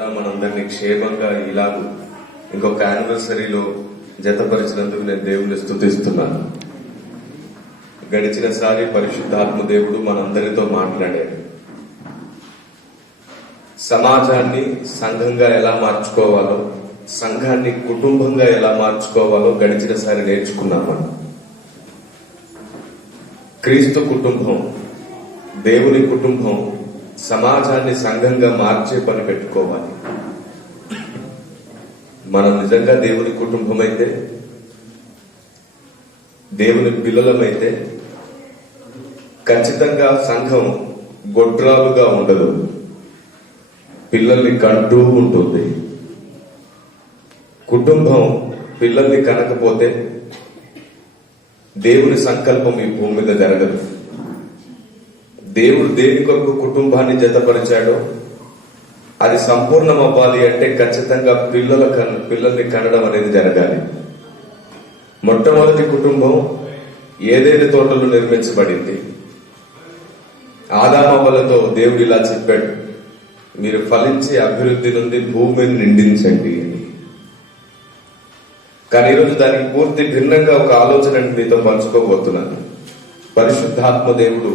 కూడా మనందరినీ క్షేమంగా ఇలాగూ ఇంకొక యానివర్సరీలో జతపరిచినందుకు నేను దేవుని స్తుతిస్తున్నాను. గడిచినసారి పరిశుద్ధాత్మ దేవుడు మనందరితో మాట్లాడాడు. సమాజాన్ని సంఘంగా ఎలా మార్చుకోవాలో, సంఘాన్ని కుటుంబంగా ఎలా మార్చుకోవాలో గడిచినసారి నేర్చుకున్నాము. క్రీస్తు కుటుంబం, దేవుని కుటుంబం సమాజాన్ని సంఘంగా మార్చే పని పెట్టుకోవాలి. మనం నిజంగా దేవుని కుటుంబం అయితే, దేవుని పిల్లలమైతే ఖచ్చితంగా సంఘం గొడ్రాలుగా ఉండదు, పిల్లల్ని కంటూ ఉంటుంది. కుటుంబం పిల్లల్ని కనకపోతే దేవుని సంకల్పం ఈ భూమి మీద జరగదు. దేవుడు దేని కొరకు కుటుంబాన్ని జతపరిచాడో అది సంపూర్ణం అవ్వాలి అంటే ఖచ్చితంగా పిల్లల్ని కనడం అనేది జరగాలి. మొట్టమొదటి కుటుంబం ఏదేని తోటలో నిర్మించబడింది. ఆదామవ్వలతో దేవుడు ఇలా చెప్పాడు, మీరు ఫలించి అభివృద్ధి నుండి భూమిని నిండించండి అని. కానీ ఈరోజు దానికి పూర్తి భిన్నంగా ఒక ఆలోచన మీతో పంచుకోబోతున్నాను. పరిశుద్ధాత్మ దేవుడు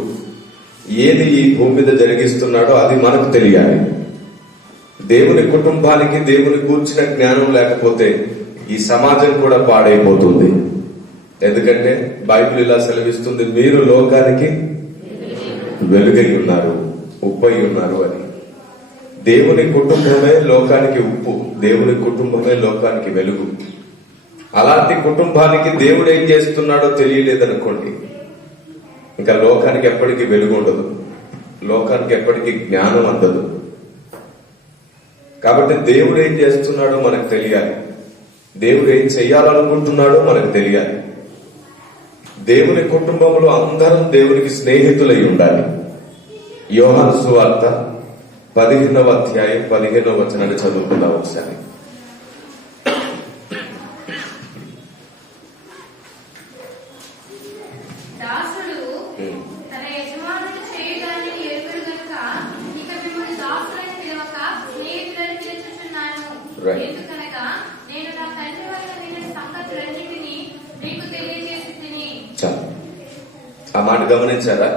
ఏది ఈ భూమి మీద జరిగిస్తున్నాడో అది మనకు తెలియాలి. దేవుని కుటుంబానికి దేవుని కూర్చిన జ్ఞానం లేకపోతే ఈ సమాజం కూడా పాడైపోతుంది. ఎందుకంటే బైబిల్ ఇలా సెలవిస్తుంది, మీరు లోకానికి వెలుగై ఉన్నారు, ఉప్పై ఉన్నారు అని. దేవుని కుటుంబమే లోకానికి ఉప్పు, దేవుని కుటుంబమే లోకానికి వెలుగు. అలాంటి కుటుంబానికి దేవుడు ఏం చేస్తున్నాడో తెలియలేదనుకోండి, ఇంకా లోకానికి ఎప్పటికీ వెలుగు ఉండదు, లోకానికి ఎప్పటికీ జ్ఞానం అందదు. కాబట్టి దేవుడు ఏం చేస్తున్నాడో మనకు తెలియాలి, దేవుడు ఏం చెయ్యాలనుకుంటున్నాడో మనకు తెలియాలి. దేవుని కుటుంబంలో అందరం దేవునికి స్నేహితులై ఉండాలి. యోహాను సువార్త 15వ అధ్యాయం 15వ వచనాన్ని చదువుకుందాం ఒకసారి. ఆ మాట గమనించారా?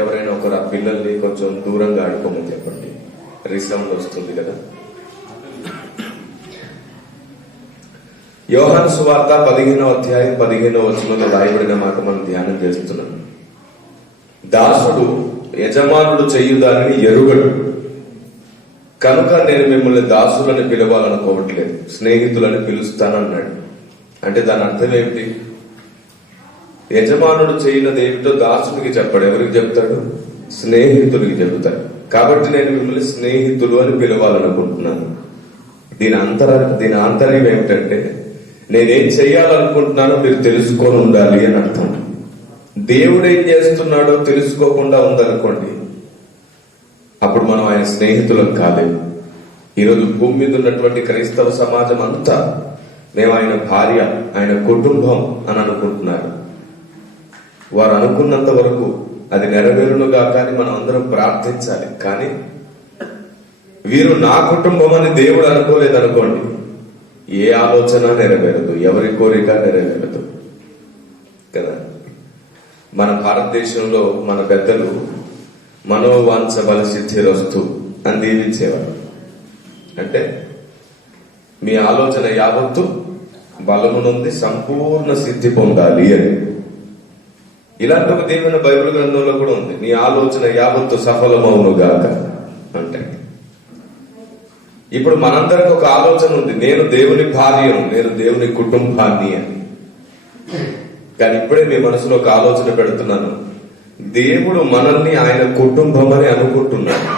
ఎవరైనా ఒకరు ఆ పిల్లల్ని కొంచెం దూరంగా ఆడుకోమని చెప్పండి, రిసౌండ్ వస్తుంది కదా. యోహాను సువార్త 15వ అధ్యాయం 15వ వచనంలో రాయబడిన మాట మనం ధ్యానం చేస్తున్నాం. దాసుడు యజమానుడు చేయు దానిని ఎరుగడు కనుక నేను మిమ్మల్ని దాసులని పిలవాలనుకోవట్లేదు, స్నేహితులని పిలుస్తానన్నాడు. అంటే దాని అర్థం ఏమిటి? యజమానుడు చేయనది ఏమిటో దాసుడికి చెప్పాడు. ఎవరికి చెప్తాడు? స్నేహితుడికి చెబుతాడు. కాబట్టి నేను మిమ్మల్ని స్నేహితులు అని పిలవాలనుకుంటున్నాను. దీని ఆంతర్యం ఏమిటంటే, నేనేం చెయ్యాలనుకుంటున్నానో మీరు తెలుసుకొని ఉండాలి అని అర్థం. దేవుడు ఏం చేస్తున్నాడో తెలుసుకోకుండా ఉందనుకోండి, అప్పుడు మనం ఆయన స్నేహితులం కాలేము. ఈరోజు భూమి మీద ఉన్నటువంటి క్రైస్తవ సమాజం అంతా మేము ఆయన భార్య, ఆయన కుటుంబం అని అనుకుంటున్నారు. వారు అనుకున్నంత వరకు అది నెరవేరునుగా కానీ మనం అందరం ప్రార్థించాలి. కానీ వీరు నా కుటుంబం అని దేవుడు అనుకోలేదనుకోండి, ఏ ఆలోచన నెరవేరదు, ఎవరి కోరిక నెరవేరదు కదా. మన భారతదేశంలో మన పెద్దలు మనోవాంఛ బల సిద్ధిరస్తు అని దీవించేవారు. అంటే మీ ఆలోచన యావత్తు బలము నుండి సంపూర్ణ సిద్ధి పొందాలి అని. ఇలాంటి ఒక దీవెన బైబిల్ గ్రంథంలో కూడా ఉంది, నీ ఆలోచన యావత్తు సఫలమవునుగాక అంటే. ఇప్పుడు మనందరికి ఒక ఆలోచన ఉంది, నేను దేవుని భార్యను, నేను దేవుని కుటుంబాన్ని అని. కానీ ఇప్పుడే మీ మనసులో ఒక ఆలోచన పెడుతున్నాను, దేవుడు మనల్ని ఆయన కుటుంబం అని అనుకుంటున్నాడు.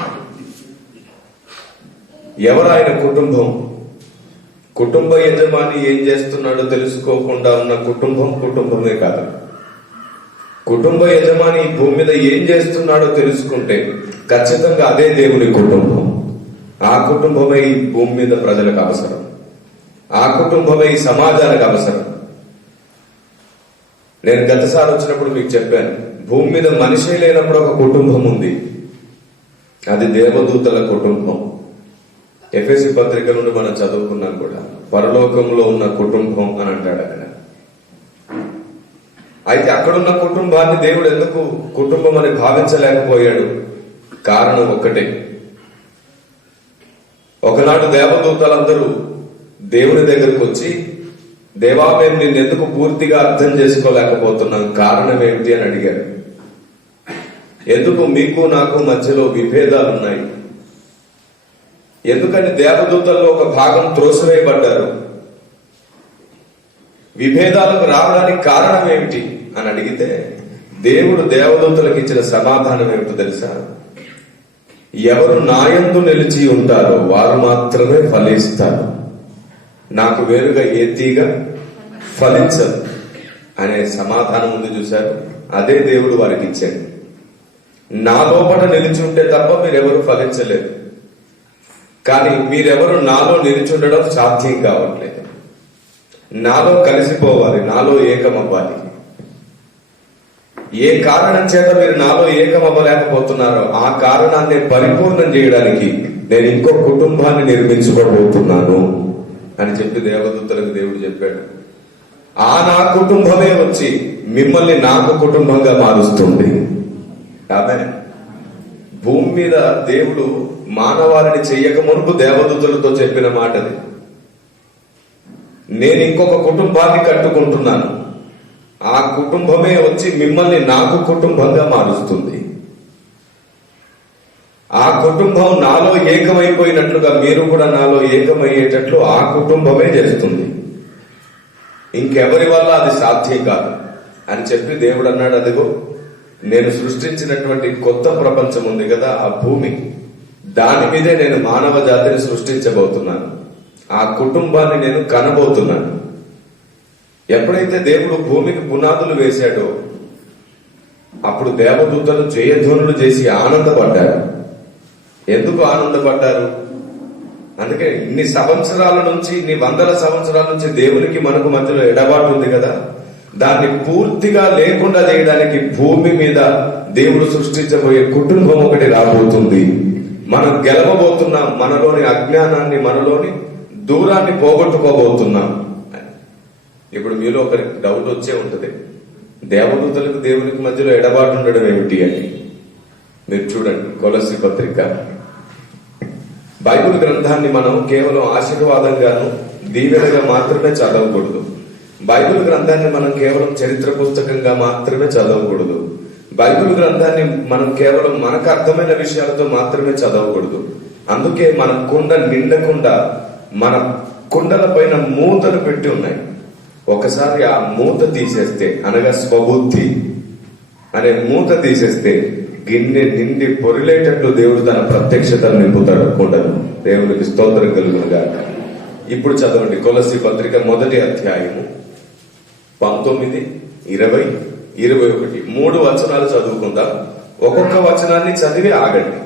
ఎవరు ఆయన కుటుంబం? కుటుంబ యజమాని ఏం చేస్తున్నాడో తెలుసుకోకుండా ఉన్న కుటుంబమే కాదు. కుటుంబ యజమాని ఈ భూమి మీద ఏం చేస్తున్నాడో తెలుసుకుంటే ఖచ్చితంగా అదే దేవుని కుటుంబం. ఆ కుటుంబమే ఈ భూమి మీద ప్రజలకు అవసరం, ఆ కుటుంబమే ఈ సమాజానికి అవసరం. నేను గతసారి వచ్చినప్పుడు మీకు చెప్పాను, భూమి మీద మనిషి లేనప్పుడు ఒక కుటుంబం ఉంది, అది దేవదూతల కుటుంబం. ఎఫెసీ పత్రిక నుండి మనం చదువుకున్నాం కూడా, పరలోకంలో ఉన్న కుటుంబం అని అంటాడు అక్కడ. అయితే అక్కడున్న కుటుంబాన్ని దేవుడు ఎందుకు కుటుంబం అని భావించలేకపోయాడు? కారణం ఒక్కటే. ఒకనాడు దేవదూతలందరూ దేవుని దగ్గరకు వచ్చి, దేవా మేము నిన్నెందుకు పూర్తిగా అర్థం చేసుకోలేకపోతున్నాం, కారణం ఏమిటి అని అడిగారు. ఎందుకు మీకు నాకు మధ్యలో విభేదాలున్నాయి? ఎందుకని దేవదూతల్లో ఒక భాగం త్రోసివేయబడ్డారు? విభేదాలకు రావడానికి కారణం ఏమిటి అని అడిగితే, దేవుడు దేవదూతలకు ఇచ్చిన సమాధానం ఏమిటో తెలుసా? ఎవరు నాయందు నిలిచి ఉంటారో వారు మాత్రమే ఫలిస్తారు, నాకు వేరుగా ఏ తీగ ఫలించదు అనే సమాధానం ఉంది చూశారు. అదే దేవుడు వారికి ఇచ్చాడు. నా లోపల నిలిచి ఉంటే తప్ప మీరెవరు ఫలించలేదు. కానీ మీరెవరు నాలో నిలిచి ఉండడం సాధ్యం కావట్లేదు. నాలో కలిసిపోవాలి, నాలో ఏకమవ్వాలి. ఏ కారణం చేత మీరు నాలో ఏకమవ్వలేకపోతున్నారో ఆ కారణాన్ని పరిపూర్ణం చేయడానికి నేను ఇంకో కుటుంబాన్ని నిర్మించుకోబోతున్నాను అని చెప్పి దేవదూతలకు దేవుడు చెప్పాడు. ఆ నా కుటుంబమే వచ్చి మిమ్మల్ని నాకు కుటుంబంగా మారుస్తుంది. కాబట్టి భూమి మీద దేవుడు మానవాళిని చెయ్యక మునుపు దేవదూతలతో చెప్పిన మాటది. నేను ఇంకొక కుటుంబాన్ని కట్టుకుంటున్నాను, ఆ కుటుంబమే వచ్చి మిమ్మల్ని నాకు కుటుంబంగా మారుస్తుంది. ఆ కుటుంబం నాలో ఏకమైపోయినట్లుగా మీరు కూడా నాలో ఏకమయ్యేటట్లు ఆ కుటుంబమే చేస్తుంది. ఇంకెవరి వల్ల అది సాధ్యం కాదు అని చెప్పి దేవుడు అన్నాడు, అదిగో నేను సృష్టించినటువంటి కొత్త ప్రపంచం ఉంది కదా, ఆ భూమి, దాని మీదే నేను మానవ జాతిని సృష్టించబోతున్నాను. ఆ కుటుంబాన్ని నేను కనబోతున్నాను. ఎప్పుడైతే దేవుడు భూమికి పునాదులు వేశాడో అప్పుడు దేవదూతలు జయధ్వనులు చేసి ఆనందపడ్డారు. ఎందుకు ఆనందపడ్డారు? అందుకే ఇన్ని సంవత్సరాల నుంచి, ఇన్ని వందల సంవత్సరాల నుంచి దేవునికి మనకు మధ్యలో ఎడబాటు ఉంది కదా, దాన్ని పూర్తిగా లేకుండా చేయడానికి భూమి మీద దేవుడు సృష్టించబోయే కుటుంబం ఒకటి రాబోతుంది. మనం గెలవబోతున్నాం, మనలోని అజ్ఞానాన్ని, మనలోని దూరాన్ని పోగొట్టుకోబోతున్నాం. ఇప్పుడు మీలో ఒకరికి డౌట్ వచ్చే ఉంటుంది, దేవదూతలకు దేవునికి మధ్యలో ఎడబాటు ఉండడం ఏమిటి అని. మీరు చూడండి, కొలస్సీ పత్రిక. బైబిల్ గ్రంథాన్ని మనం కేవలం ఆశీర్వాదంగాను దీవెనగా మాత్రమే చదవకూడదు. బైబిల్ గ్రంథాన్ని మనం కేవలం చరిత్ర పుస్తకంగా మాత్రమే చదవకూడదు. బైబిల్ గ్రంథాన్ని మనం కేవలం మనకు అర్థమైన విషయాలతో మాత్రమే చదవకూడదు. అందుకే మన కుండ నిండకుండా మన కుండల పైన మూతలు పెట్టి ఉన్నాయి. ఒకసారి ఆ మూత తీసేస్తే, అనగా స్వబుద్ధి అనే మూత తీసేస్తే గిన్నె నిండి పొరిలేటట్లు దేవుడు తన ప్రత్యక్షతను నింపుతాడు కుండను. దేవునికి స్తోత్రం కలుగునుగా. ఇప్పుడు చదవండి, కొలస్సీ పత్రిక 1వ అధ్యాయము 19, 20, 21 3 వచనాలు చదువుకుందాం. ఒక్కొక్క వచనాన్ని చదివి ఆగండి.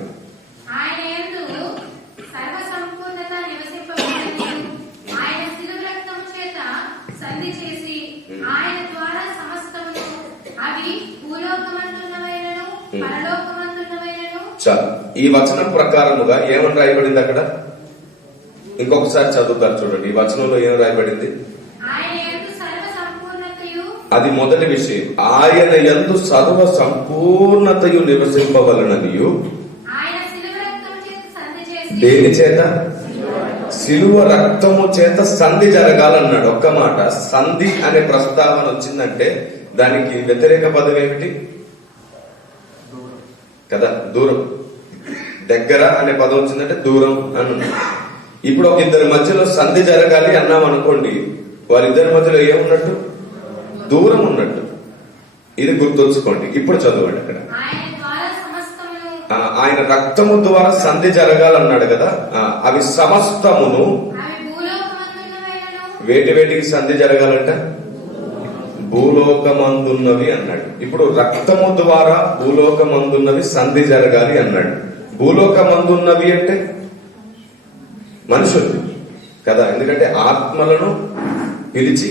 చాలు. ఈ వచనం ప్రకారముగా ఏమని రాయబడింది అక్కడ? ఇంకొకసారి చదువుతారు చూడండి. ఈ వచనంలో ఏం రాయబడింది? అది మొదటి విషయం. ఆయన యందు సర్వ సంపూర్ణతయు నివసింపవలననియు. దేని చేత? శిలువ రక్తము చేత సంధి జరగాలన్నాడు. ఒక్క మాట, సంధి అనే ప్రస్తావన వచ్చిందంటే దానికి వ్యతిరేక పదం ఏమిటి కదా? దూరం. దగ్గర అనే పదం వచ్చిందంటే దూరం అని. ఇప్పుడు ఒక ఇద్దరి మధ్యలో సంధి జరగాలి అన్నాం అనుకోండి, వారిద్దరి మధ్యలో ఏమున్నట్టు? దూరం ఉన్నట్టు. ఇది గుర్తుంచుకోండి. ఇప్పుడు చదవండి అక్కడ. ఆయన రక్తము ద్వారా సంధి జరగాలన్నాడు కదా. అవి సమస్తమును వేటికి సంధి జరగాలంట? భూలోకమందున్నవి అన్నాడు. ఇప్పుడు రక్తము ద్వారా భూలోకమందున్నవి సంధి జరగాలి అన్నాడు. భూలోకమందున్నవి అంటే మనుషులు కదా, ఎందుకంటే ఆత్మలను పిలిచి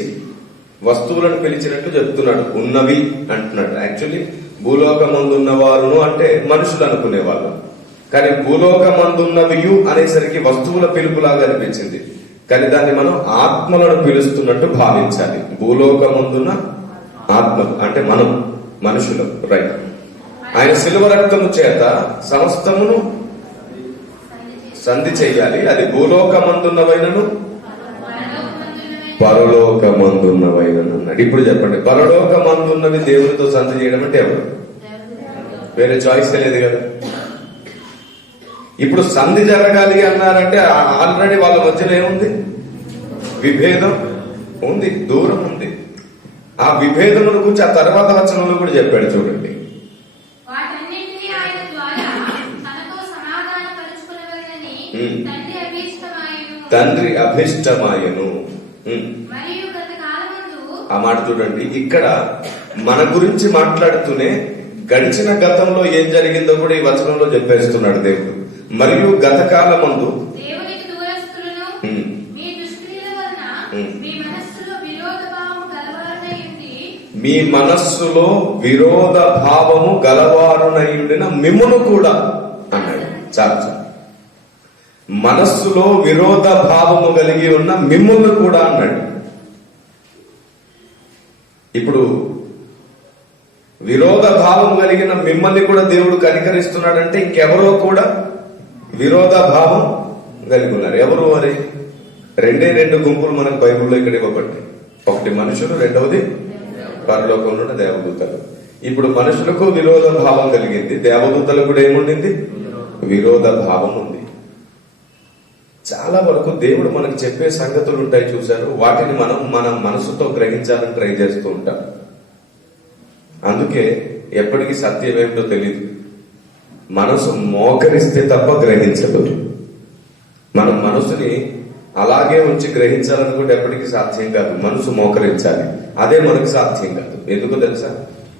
వస్తువులను పిలిచినట్టు చెప్తున్నాడు. ఉన్నవి అంటున్నాడు. యాక్చువల్లీ భూలోకమందున్న వారును అంటే మనుషులు అనుకునేవాళ్ళు. కానీ భూలోకమందున్నవియు అనేసరికి వస్తువుల పిలుపులాగా అనిపించింది. కానీ దాన్ని మనం ఆత్మలను పిలుస్తున్నట్టు భావించాలి. భూలోకమందున్న ఆత్మలు అంటే మనం మనుషులు, రైట్. ఆయన శిలువ రక్తము చేత సమస్తమును సంధి చెయ్యాలి. అది భూలోకమందున్నవైనను పరలోకమందున్నవైనను అన్నాడు. ఇప్పుడు చెప్పండి, పరలోకమందున్నవి దేవునితో సంధి చేయడం అంటే ఎవరు? వేరే చాయిస్ లేదు కదా. ఇప్పుడు సంధి జరగాలి అన్నారంటే ఆల్రెడీ వాళ్ళ మధ్యలో ఏముంది? విభేదం ఉంది, దూరం ఉంది. ఆ విభేదముల గురించి ఆ తర్వాత వచనంలో కూడా చెప్పాడు. చూడండి, తండ్రి అభిష్టమాయను. ఆ మాట చూడండి, ఇక్కడ మన గురించి మాట్లాడుతూనే గడిచిన గతంలో ఏం జరిగిందో కూడా ఈ వచనంలో చెప్పేస్తున్నాడు దేవుడు. మరియు గత కాలమందు మీ మనస్సులో విరోధ భావము గలవారునయుండిన మిమ్మును కూడా అన్నాడు. చాలు, మనస్సులో విరోధ భావము కలిగి ఉన్న మిమ్మును కూడా అన్నాడు. ఇప్పుడు విరోధ భావం కలిగిన మిమ్మల్ని కూడా దేవుడు కనికరిస్తున్నాడంటే ఇంకెవరో కూడా విరోధ భావం కలిగి ఉన్నారు. ఎవరు మరి? రెండు గుంపులు మనకు బైబిల్లో ఇక్కడ ఇవ్వబడ్డాయి. ఒకటి మనుషులు, రెండవది పరలోకంలో ఉన్న దేవదూతలు. ఇప్పుడు మనుషులకు విరోధ భావం కలిగింది, దేవదూతలకు కూడా ఏముండింది? విరోధ భావం ఉంది. చాలా వరకు దేవుడు మనకు చెప్పే సంగతులు ఉంటాయి చూశారు, వాటిని మనం మన మనసుతో గ్రహించాలని ట్రై చేస్తూ ఉంటాం. అందుకే ఎప్పటికీ సత్యం ఏమిటో తెలియదు. మనసు మోకరిస్తే తప్ప గ్రహించదు. మనం మనసుని అలాగే ఉంచి గ్రహించాలనుకుంటే ఎప్పటికీ సాధ్యం కాదు. మనసు మోకరించాలి, అదే మనకు సాధ్యం కాదు. ఎందుకు తెలుసా?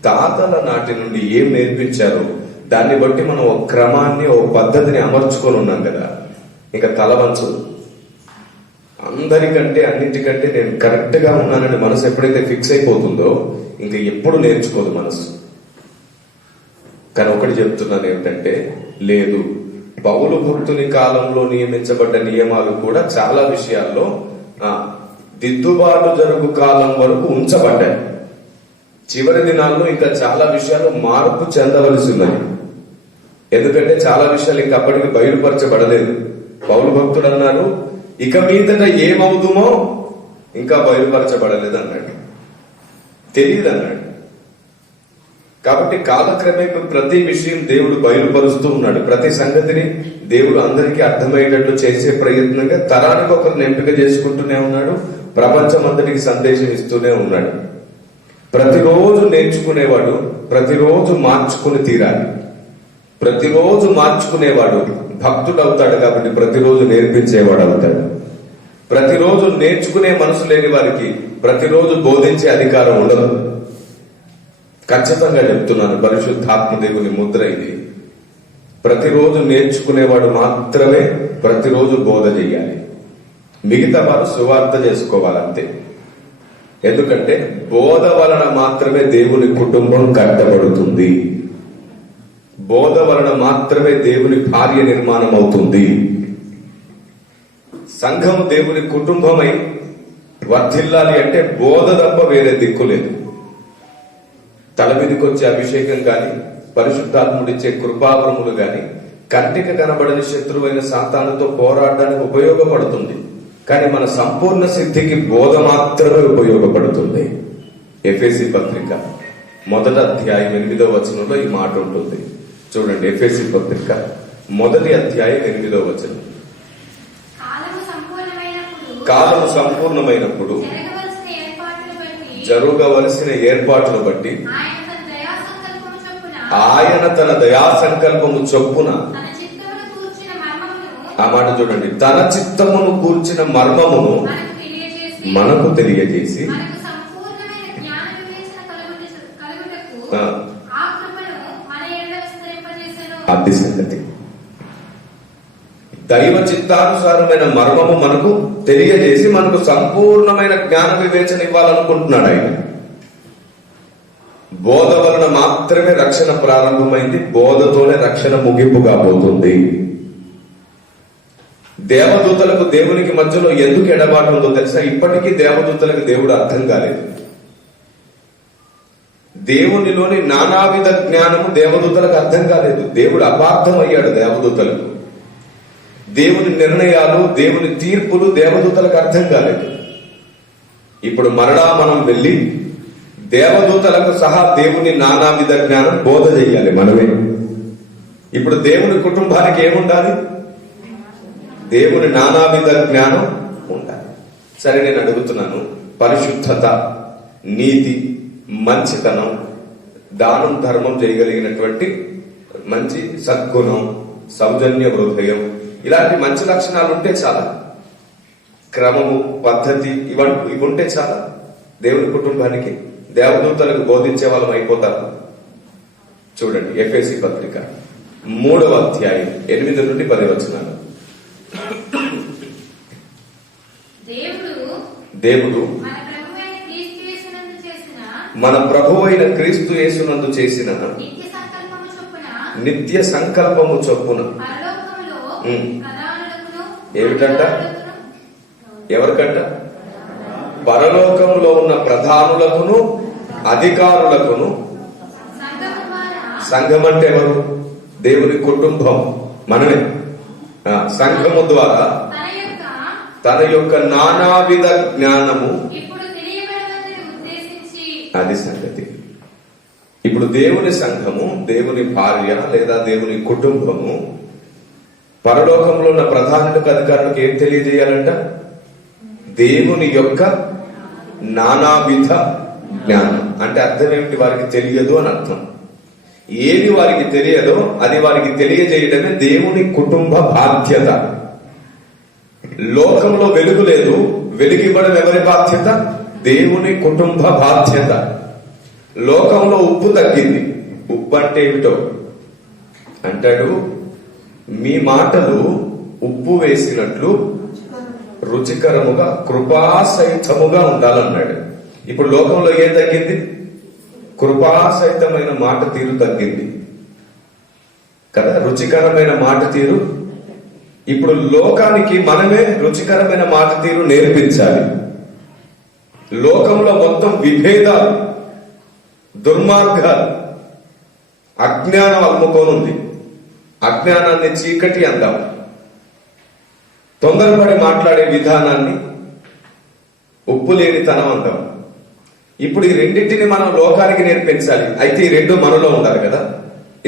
తాతల నాటి నుండి ఏం నేర్పించారో దాన్ని బట్టి మనం ఒక క్రమాన్ని, ఒక పద్ధతిని అమర్చుకొని ఉన్నాం కదా. ఇంకా తలవంచు, అందరికంటే అన్నిటికంటే నేను కరెక్ట్ గా ఉన్నానని మనసు ఎప్పుడైతే ఫిక్స్ అయిపోతుందో ఇంకా ఎప్పుడు నేర్చుకోదు మనసు. కానీ ఒకటి చెప్తున్నాను ఏమిటంటే, లేదు, పౌలు భక్తుని కాలంలో నియమించబడ్డ నియమాలు కూడా చాలా విషయాల్లో దిద్దుబాటు జరుగు కాలం వరకు ఉంచబడ్డాయి. చివరి దినాల్లో ఇంకా చాలా విషయాలు మార్పు చెందవలసి ఉన్నాయి. ఎందుకంటే చాలా విషయాలు ఇంకా అప్పటికి బయలుపరచబడలేదు. పౌలు భక్తుడు అన్నారు, ఇక మీదట ఏమవుతుందో ఇంకా బయలుపరచబడలేదు అన్నాడు, తెలియదు అన్నాడు. కాబట్టి కాలక్రమే ప్రతి విషయం దేవుడు బయలుపరుస్తూ ఉన్నాడు. ప్రతి సంగతిని దేవుడు అందరికీ అర్థమయ్యేటట్లు చేసే ప్రయత్నంగా తరానికి ఒకరిని ఎంపిక చేసుకుంటూనే ఉన్నాడు. ప్రపంచం అంతటికి సందేశం ఇస్తూనే ఉన్నాడు. ప్రతిరోజు నేర్చుకునేవాడు ప్రతిరోజు మార్చుకుని తీరాలి. ప్రతిరోజు మార్చుకునేవాడు భక్తుడు అవుతాడు. కాబట్టి ప్రతిరోజు నేర్పించేవాడు అవుతాడు. ప్రతిరోజు నేర్చుకునే మనసు లేని వారికి ప్రతిరోజు బోధించే అధికారం ఉండదు. ఖచ్చితంగా చెప్తున్నాను, పరిశుద్ధాత్మ దేవుని ముద్ర ఇది. ప్రతిరోజు నేర్చుకునేవాడు మాత్రమే ప్రతిరోజు బోధ చేయాలి. మిగతా వారు సువార్త చేసుకోవాలంతే. ఎందుకంటే బోధ వలన మాత్రమే దేవుని కుటుంబం కట్టబడుతుంది. బోధ వలన మాత్రమే దేవుని భార్య నిర్మాణం అవుతుంది. సంఘం దేవుని కుటుంబమై వర్ధిల్లాలి అంటే బోధ తప్ప వేరే దిక్కు లేదు. తల మీదకి వచ్చే అభిషేకం గాని, పరిశుద్ధాత్ముడిచ్చే కృపావరములు గాని కంటికి కనబడని శత్రువైన సాతానుతో పోరాడడానికి ఉపయోగపడుతుంది. కానీ మన సంపూర్ణ సిద్ధికి బోధ మాత్రమే ఉపయోగపడుతుంది. ఎఫెసీ పత్రిక 1వ అధ్యాయం 8వ వచనంలో ఈ మాట ఉంటుంది. చూడండి, ఎఫెసీ పత్రిక 1వ అధ్యాయం 8వ వచనం. కాలము సంపూర్ణమైనప్పుడు జరగవలసిన ఏర్పాట్లను బట్టి ఆయన తన దయా సంకల్పము చొప్పున, ఆ మాట చూడండి, తన చిత్తమును కూర్చిన మర్మమును మనకు తెలియజేసి అది సంగతి. దైవ చిత్తానుసారమైన మర్మము మనకు తెలియజేసి మనకు సంపూర్ణమైన జ్ఞాన వివేచన ఇవ్వాలనుకుంటున్నాడు ఆయన. బోధ వలన మాత్రమే రక్షణ ప్రారంభమైంది, బోధతోనే రక్షణ ముగింపు కాబోతుంది. దేవదూతలకు దేవునికి మధ్యలో ఎందుకు ఎడబాటు ఉందో తెలుసా? ఇప్పటికీ దేవదూతలకు దేవుడు అర్థం కాలేదు. దేవునిలోని నానావిధ జ్ఞానము దేవదూతలకు అర్థం కాలేదు. దేవుడు అపార్థం అయ్యాడు దేవదూతలకు. దేవుని నిర్ణయాలు, దేవుని తీర్పులు దేవదూతలకు అర్థం కాలేదు. ఇప్పుడు మరలా మనం వెళ్ళి దేవదూతలకు సహా దేవుని నానావిధ జ్ఞానం బోధ చెయ్యాలి మనమే. ఇప్పుడు దేవుని కుటుంబానికి ఏముండాలి? దేవుని నానావిధ జ్ఞానం ఉండాలి. సరే, నేను అడుగుతున్నాను, పరిశుద్ధత, నీతి, మంచితనం, దానం, ధర్మం చేయగలిగినటువంటి మంచి సద్గుణం, సౌజన్య హృదయం, ఇలాంటి మంచి లక్షణాలు ఉంటే చాలా, క్రమము, పద్ధతి, ఇవి ఉంటే చాలా దేవుని కుటుంబానికి, దేవదూతలకు బోధించే వాళ్ళం అయిపోతారు. చూడండి, ఎఫెసీ పత్రిక 3వ అధ్యాయం 8 నుండి 10 వచనాలు. దేవుడు మన ప్రభువైన క్రీస్తు యేసునందు చేసిన నిత్య సంకల్పము చొప్పున ఏమిటంట? ఎవరికంట? పరలోకంలో ఉన్న ప్రధానులకును అధికారులకును. సంఘం అంటే ఎవరు? దేవుని కుటుంబం, మనమే. సంఘము ద్వారా తన యొక్క నానావిధ జ్ఞానము, అది సంగతి. ఇప్పుడు దేవుని సంఘము, దేవుని భార్య లేదా దేవుని కుటుంబము పరలోకంలో ఉన్న ప్రధానులకు అధికారులకు ఏం తెలియజేయాలంట? దేవుని యొక్క నానావిధ జ్ఞానం. అంటే అర్థం ఏమిటి? వారికి తెలియదు అని అర్థం. ఏది వారికి తెలియదో అది వారికి తెలియజేయడమే దేవుని కుటుంబ బాధ్యత. లోకంలో వెలుగు లేదు, వెలిగివ్వడం ఎవరి బాధ్యత? దేవుని కుటుంబ బాధ్యత. లోకంలో ఉప్పు తగ్గింది. ఉప్పు అంటే ఏమిటో అంటాడు, మీ మాటలు ఉప్పు వేసినట్లు రుచికరముగా కృపాసహితముగా ఉండాలన్నాడు. ఇప్పుడు లోకంలో ఏం తగ్గింది? కృపాసహితమైన మాట తీరు తగ్గింది కదా, రుచికరమైన మాట తీరు. ఇప్పుడు లోకానికి మనమే రుచికరమైన మాట తీరు నేర్పించాలి. లోకంలో మొత్తం విభేదాలు, దుర్మార్గాలు, అజ్ఞానం అమ్ముకోనుంది. అజ్ఞానాన్ని చీకటి అందాం, తొందరపడి మాట్లాడే విధానాన్ని ఉప్పు లేని తనం అందాం. ఇప్పుడు ఈ రెండింటిని మనం లోకానికి నేర్పించాలి. అయితే ఈ రెండు మనలో ఉండాలి కదా.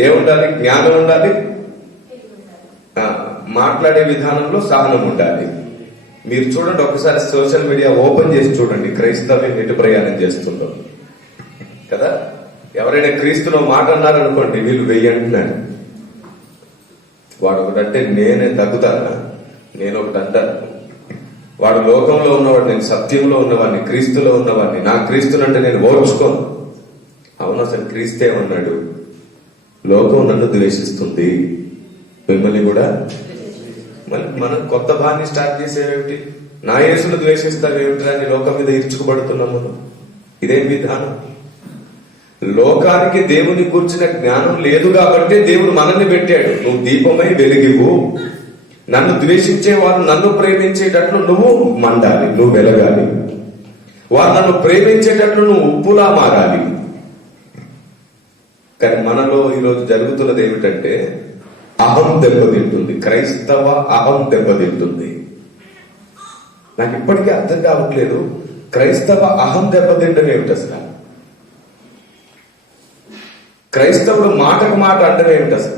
ఏముండాలి? జ్ఞానం ఉండాలి, మాట్లాడే విధానంలో సహనం ఉండాలి. మీరు చూడండి, ఒకసారి సోషల్ మీడియా ఓపెన్ చేసి చూడండి, క్రైస్తవ్యం ఎటు ప్రయాణం చేస్తుందో కదా. ఎవరైనా క్రీస్తులో మాట అన్నారనుకోండి, వీళ్ళు 1000 అంటున్నాడు. వాడు ఒకటంటే నేనే తగ్గుతానా? నేను ఒకటి అంటాను. వాడు లోకంలో ఉన్నవాడు, నేను సత్యంలో ఉన్నవాడిని, క్రీస్తులో ఉన్నవాడిని. నా క్రీస్తునంటే నేను ఓర్చుకోను. అవును, అసలు క్రీస్తే ఉన్నాడు, లోకం నన్ను ద్వేషిస్తుంది, మిమ్మల్ని కూడా. మళ్ళీ మనం కొత్త బాణ్ణి స్టార్ట్ చేసేవేమిటి? నా యేసును ద్వేషిస్తావేమిటి అని లోకం మీద ఇరుచుకుపడుతున్నాం మనం. ఇదేం విధానం? లోకానికి దేవుని కూర్చిన జ్ఞానం లేదు కాబట్టి దేవుడు మనల్ని పెట్టాడు. నువ్వు దీపమై వెలిగివు, నన్ను ద్వేషించే వారు నన్ను ప్రేమించేటట్లు నువ్వు మండాలి, నువ్వు వెలగాలి. వారు నన్ను ప్రేమించేటట్లు నువ్వు ఉప్పులా మారాలి. కానీ మనలో ఈరోజు జరుగుతున్నది ఏమిటంటే, అహం దెబ్బతింటుంది. క్రైస్తవ అహం దెబ్బతింటుంది. నాకు ఇప్పటికీ అర్థం కావట్లేదు, క్రైస్తవ అహం దెబ్బతింటం ఏమిటి అసలు? క్రైస్తవుడు మాటకు మాట అంటే ఏమిటి అసలు?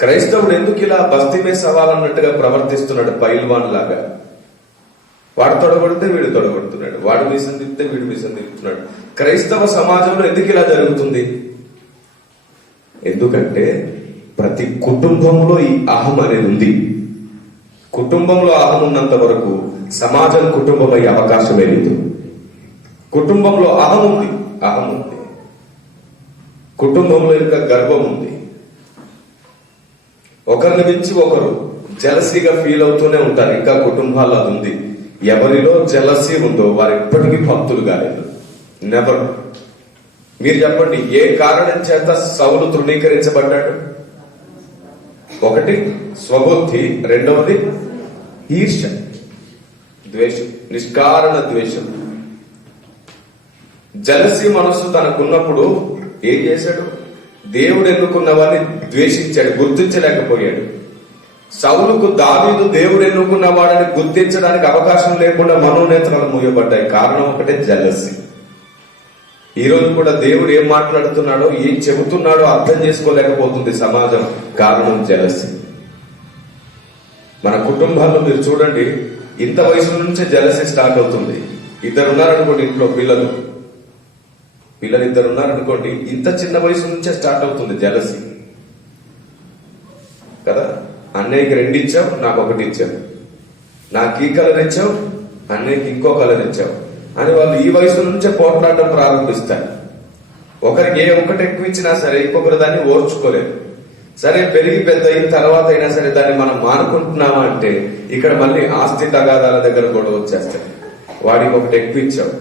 క్రైస్తవుడు ఎందుకు ఇలా బస్తీమే సవాలన్నట్టుగా ప్రవర్తిస్తున్నాడు? పైల్వాన్ లాగా. వాడు తొడగొడితే వీడు తొడగొడుతున్నాడు, వాడు మీసం తిప్పితే వీడు మీసం తిప్పుతున్నాడు. క్రైస్తవ సమాజంలో ఎందుకు ఇలా జరుగుతుంది? ఎందుకంటే ప్రతి కుటుంబంలో ఈ అహం అనేది ఉంది. కుటుంబంలో అహం ఉన్నంత వరకు సమాజం కుటుంబం అయ్యే అవకాశమే లేదు. కుటుంబంలో అహం ఉంది, అహం ఉంది. కుటుంబంలో ఇంకా గర్వం ఉంది. ఒకరిని మించి ఒకరు జలసీగా ఫీల్ అవుతూనే ఉంటారు. ఇంకా కుటుంబాల్లో అది ఉంది. ఎవరిలో జలసీ ఉందో వారు ఎప్పటికీ భక్తులు కాలేదు. నెవర్. మీరు చెప్పండి, ఏ కారణం చేత సౌలు తృణీకరించబడ్డాడు? ఒకటి స్వబుద్ధి, రెండవది ఈర్ష్య, ద్వేషం, నిష్కారణ ద్వేషం. జలసి మనసు తనకున్నప్పుడు ఏం చేశాడు? దేవుడు ఎన్నుకున్న వారిని ద్వేషించాడు, గుర్తించలేకపోయాడు. సౌలుకు దావీదు దేవుడు ఎన్నుకున్న వాడిని గుర్తించడానికి అవకాశం లేకుండా మనోనేత్రాలు మూయబడ్డాయి. కారణం ఒకటే, జలసి. ఈ రోజు కూడా దేవుడు ఏం మాట్లాడుతున్నాడో, ఏం చెబుతున్నాడో అర్థం చేసుకోలేకపోతుంది సమాజం. కారణం జలసి. మన కుటుంబాల్లో మీరు చూడండి, ఇంత వయసు నుంచే జలసి స్టార్ట్ అవుతుంది. ఇద్దరు ఉన్నారనుకోండి ఇంట్లో, పిల్లలు ఇద్దరు ఉన్నారనుకోండి, ఇంత చిన్న వయసు నుంచే స్టార్ట్ అవుతుంది జలసి కదా. అన్నయ్యకి 2 ఇచ్చావు, నాకు 1 ఇచ్చావు. నాకు ఈ కలర్ ఇచ్చావు, అన్నయ్యకి ఇంకో కలర్ ఇచ్చావు అని వాళ్ళు ఈ వయసు నుంచే పోట్లాడడం ప్రారంభిస్తారు. ఒకరికి ఏ ఒక్కటి ఎక్కువ ఇచ్చినా సరే ఇంకొకరు దాన్ని ఓర్చుకోలేదు. సరే, పెరిగి పెద్ద అయిన తర్వాత అయినా సరే దాన్ని మనం మానుకుంటున్నామా అంటే ఇక్కడ మళ్ళీ ఆస్తి తగాదాల దగ్గర కూడా వచ్చేస్తాయి. వాడికి ఒకటి ఎక్కువ ఇచ్చావు,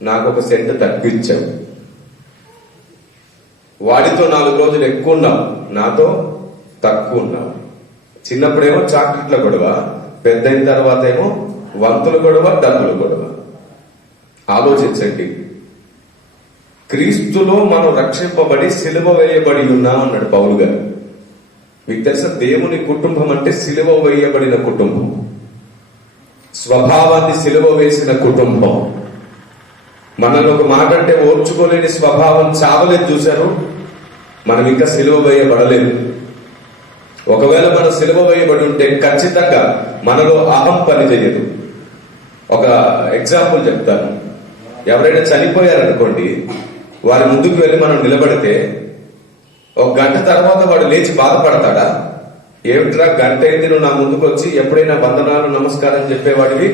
నాకు 1 సెంట్ తక్కువ ఇచ్చావు. వాడితో 4 రోజులు ఎక్కువ ఉన్నావు, నాతో తక్కువ ఉన్నావు. చిన్నప్పుడేమో చాక్లెట్ల గొడవ, పెద్ద అయిన తర్వాత ఏమో వంతుల గొడవ, డబ్బుల గొడవ. ఆలోచించండి, క్రీస్తులో మనం రక్షింపబడి సిలువ వేయబడి ఉన్నాం అన్నాడు పౌలు గారు. మీకు తెలుసా, దేవుని కుటుంబం అంటే సిలువ వేయబడిన కుటుంబం, స్వభావాన్ని సిలువ వేసిన కుటుంబం. మనల్ని ఒక మాట అంటే ఓర్చుకోలేని స్వభావం చావలేదు, చూశారు. మనం ఇంకా సిలువ వేయబడలేదు. ఒకవేళ మనం సిలువ వేయబడి ఉంటే ఖచ్చితంగా మనలో అహం పని చేయదు. ఒక ఎగ్జాంపుల్ చెప్తాను. ఎవరైనా చనిపోయారనుకోండి, వారి ముందుకు వెళ్ళి మనం నిలబడితే 1 గంట తర్వాత వాడు లేచి బాధపడతాడా? ఏమిట్రా, గంట అయింది నువ్వు నా ముందుకు వచ్చి ఎప్పుడైనా వందనాలు నమస్కారం చెప్పేవాడివి,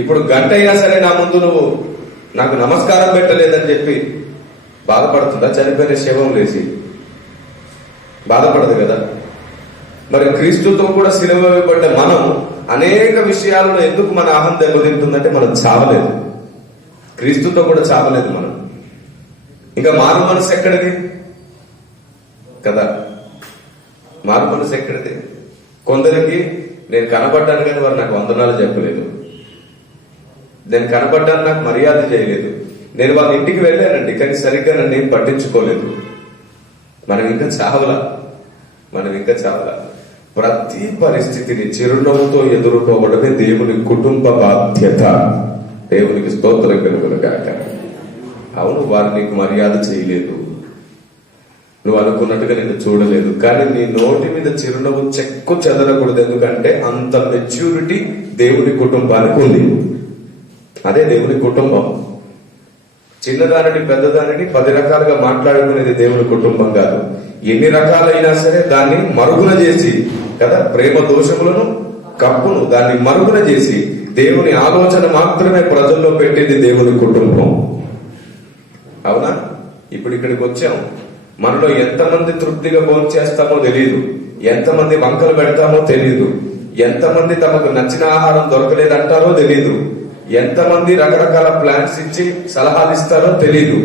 ఇప్పుడు గంట అయినా సరే నా ముందు నువ్వు నాకు నమస్కారం పెట్టలేదని చెప్పి బాధపడుతుందా? చనిపోయిన శవం లేచి బాధపడదు కదా. మరి క్రీస్తుతో కూడా సిలువ వేయబడ్డ మనం అనేక విషయాలలో ఎందుకు మన అహం దెబ్బతింటుందంటే మనం చావలేదు, క్రీస్తుతో కూడా చావలేదు మనం. ఇంకా మారు మనసు ఎక్కడిది కదా, మారు మనసు ఎక్కడిది? కొందరికి నేను కనబడ్డాను కానీ వారు నాకు వందనాలు చెప్పలేదు, నేను కనబడ్డాను నాకు మర్యాద చేయలేదు, నేను వాళ్ళ ఇంటికి వెళ్ళానండి కానీ సరిగ్గా నన్ను ఏం పట్టించుకోలేదు. మనం ఇంకా చావలా. ప్రతి పరిస్థితిని చిరునవ్వుతో ఎదుర్కోవడమే దేవుని కుటుంబ బాధ్యత. దేవునికి స్తోత్రం కలుగును గాక. అవును, వారు నీకు మర్యాద చేయలేదు, నువ్వు అనుకున్నట్టుగా నిన్ను చూడలేదు, కానీ నీ నోటి మీద చిరునవ్వు చెక్కు చెదరకూడదు. ఎందుకంటే అంత మెచ్యూరిటీ దేవుని కుటుంబానికి ఉంది. అదే దేవుని కుటుంబం. చిన్నదానిని పెద్దదానిని 10 రకాలుగా మాట్లాడుకునేది దేవుని కుటుంబం కాదు. ఎన్ని రకాలైనా సరే దాన్ని మరుగున చేసి కదా, ప్రేమ దోషములను కప్పును దాన్ని మరుగున చేసి దేవుని ఆలోచన మాత్రమే ప్రజల్లో పెట్టేది దేవుని కుటుంబం. అవునా? ఇప్పుడు ఇక్కడికి వచ్చాం, మనలో ఎంతమంది తృప్తిగా భోంచేస్తామో తెలియదు, ఎంతమంది వంకలు పెడతామో తెలియదు, ఎంతమంది తమకు నచ్చిన ఆహారం దొరకలేదంటారో తెలియదు, ఎంతమంది రకరకాల ప్లాన్స్ ఇచ్చి సలహాలు ఇస్తారో తెలియదు.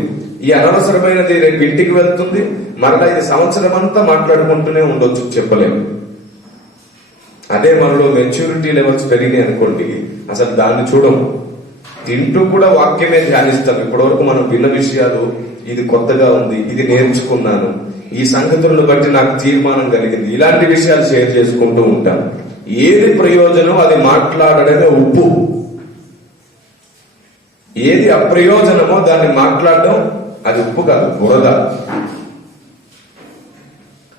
ఈ అనవసరమైనది రేపు ఇంటికి వెళ్తుంది, మరలా ఇది సంవత్సరం అంతా మాట్లాడుకుంటూనే ఉండొచ్చు, చెప్పలేము. అదే మనలో మెచ్యూరిటీ లెవెల్స్ పెరిగినాయి అనుకోండి, అసలు దాన్ని చూడము, తింటూ కూడా వాక్యమే ధ్యానిస్తాం. ఇప్పటివరకు మనం విన్న విషయాలు, ఇది కొత్తగా ఉంది, ఇది నేర్చుకున్నాను, ఈ సంగతులను బట్టి నాకు తీర్మానం కలిగింది, ఇలాంటి విషయాలు షేర్ చేసుకుంటూ ఉంటాం. ఏది ప్రయోజనం అది మాట్లాడడమే ఉప్పు, ఏది అప్రయోజనమో దాన్ని మాట్లాడడం అది ఉప్పు కాదు, బురద.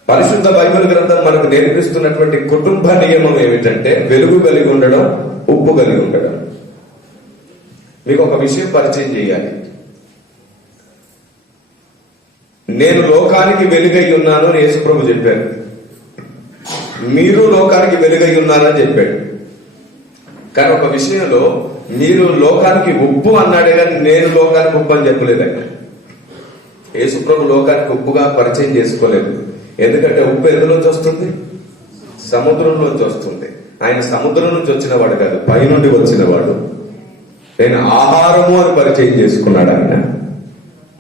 పరిశుద్ధ బైబిల్ గ్రంథం మనకు నేర్పిస్తున్నటువంటి కుటుంబ నియమం ఏమిటంటే వెలుగు కలిగి ఉండడం, ఉప్పు కలిగి ఉండడం. మీకు ఒక విషయం పరిచయం చేయాలి. నేను లోకానికి వెలుగై ఉన్నాను అని యేసుప్రభు చెప్పాడు. మీరు లోకానికి వెలుగై ఉన్నారని చెప్పాడు. కానీ ఒక విషయంలో మీరు లోకానికి ఉప్పు అన్నాడే కానీ నేను లోకానికి ఉప్పు అని చెప్పలేదు. ఆయన యేసుప్రభు లోకానికి ఉప్పుగా పరిచయం చేసుకోలేదు. ఎందుకంటే ఉప్పు ఎందులోంచి వస్తుంది? సముద్రంలోంచి వస్తుంది. ఆయన సముద్రం నుంచి వచ్చినవాడు కాదు, పైనుండి వచ్చినవాడు. నేను ఆహారము అని పరిచయం చేసుకున్నాడు ఆయన.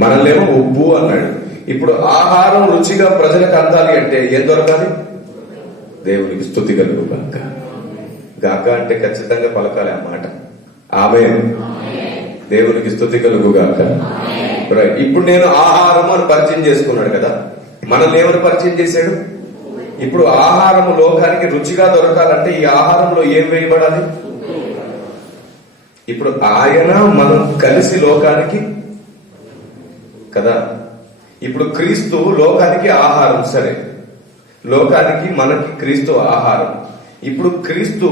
మనల్నేమో ఉప్పు అన్నాడు. ఇప్పుడు ఆహారం రుచిగా ప్రజలకు అందాలి అంటే ఏం దొరకాలి? దేవునికి స్తుతి కలుగు గాక. గాక అంటే ఖచ్చితంగా పలకాలి ఆ మాట. ఆమేన్. దేవునికి స్తుతి కలుగు గాక. ఇప్పుడు నేను ఆహారం అని పరిచయం చేసుకున్నాడు కదా, మనల్ని ఏమని పరిచయం చేశాడు? ఇప్పుడు ఆహారము లోకానికి రుచిగా దొరకాలంటే ఈ ఆహారంలో ఏం వేయబడాలి? ఇప్పుడు ఆయన మనం కలిసి లోకానికి కదా. ఇప్పుడు క్రీస్తు లోకానికి ఆహారం, సరే, లోకానికి మనకి క్రీస్తు ఆహారం. ఇప్పుడు క్రీస్తు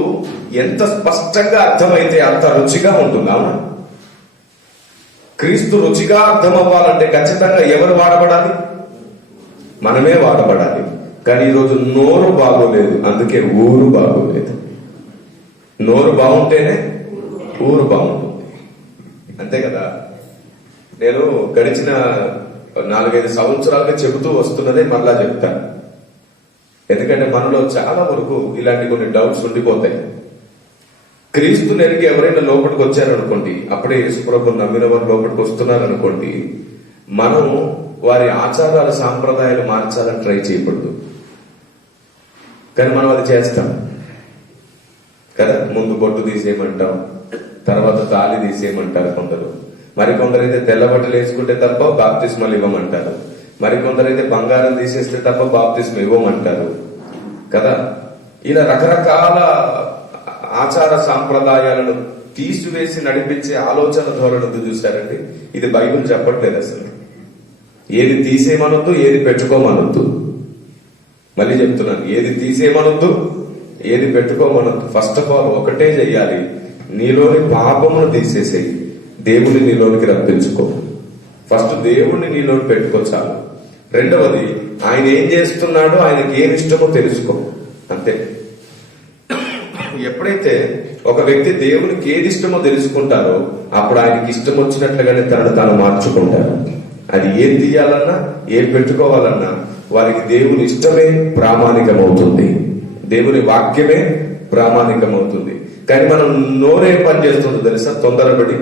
ఎంత స్పష్టంగా అర్థమైతే అంత రుచిగా ఉంటుంది. అవునా? క్రీస్తు రుచిగా అర్థం అవ్వాలంటే ఖచ్చితంగా ఎవరు వాడబడాలి? మనమే వాడబడాలి. కానీ ఈరోజు నోరు బాగోలేదు, అందుకే ఊరు బాగోలేదు. నోరు బాగుంటేనే ఊరు బాగుంటుంది, అంతే కదా. నేను గడిచిన 4-5 సంవత్సరాలుగా చెబుతూ వస్తున్నదే మళ్ళా చెప్తాను. ఎందుకంటే మనలో చాలా వరకు ఇలాంటి కొన్ని డౌట్స్ ఉండిపోతాయి. క్రీస్తు నెరిగి ఎవరైనా లోపలికి వచ్చారనుకోండి, అప్పుడే యేసుప్రభుని నమ్మిన వారు లోపలికి వస్తున్నారనుకోండి, మనం వారి ఆచారాల సాంప్రదాయాలు మార్చాలని ట్రై చేయకూడదు. కానీ మనం అది చేస్తాం కదా. ముందు బొట్టు తీసేయమంటాం, తర్వాత తాళి తీసేయమంటారు కొందరు. మరికొందరైతే తెల్లబట్టలు వేసుకుంటే తప్ప బాప్తిస్మలు ఇవ్వమంటారు. మరికొందరైతే బంగారం తీసేస్తే తప్ప బాప్తిస్మ ఇవ్వమంటారు కదా. ఇలా రకరకాల ఆచార సాంప్రదాయాలను తీసివేసి నడిపించే ఆలోచన ధోరణి చూశారండి. ఇది బైబిల్ చెప్పట్లేదు అసలు. ఏది తీసేయమనొద్దు, ఏది పెట్టుకోమనొద్దు. మళ్ళీ చెప్తున్నాను, ఏది తీసేయమనొద్దు, ఏది పెట్టుకోమనొద్దు. ఫస్ట్ ఆఫ్ ఆల్ ఒకటే చెయ్యాలి, నీలోని పాపమును తీసేసేయి, దేవుని నీలోనికి రప్పించుకో. ఫస్ట్ దేవుణ్ణి నీలోని పెట్టుకో చాలు. రెండవది, ఆయన ఏం చేస్తున్నాడో, ఆయనకి ఏమి ఇష్టమో తెలుసుకో, అంతే. ఎప్పుడైతే ఒక వ్యక్తి దేవునికి ఏది ఇష్టమో తెలుసుకుంటారో అప్పుడు ఆయనకి ఇష్టం వచ్చినట్లుగానే తనను తాను మార్చుకుంటారు. అది ఏం తీయాలన్నా ఏం పెట్టుకోవాలన్నా వారికి దేవుని ఇష్టమే ప్రామాణికమవుతుంది, దేవుని వాక్యమే ప్రామాణికమవుతుంది. కానీ మనం నోరేం పని చేస్తుందో తెలుసా? తొందరపడి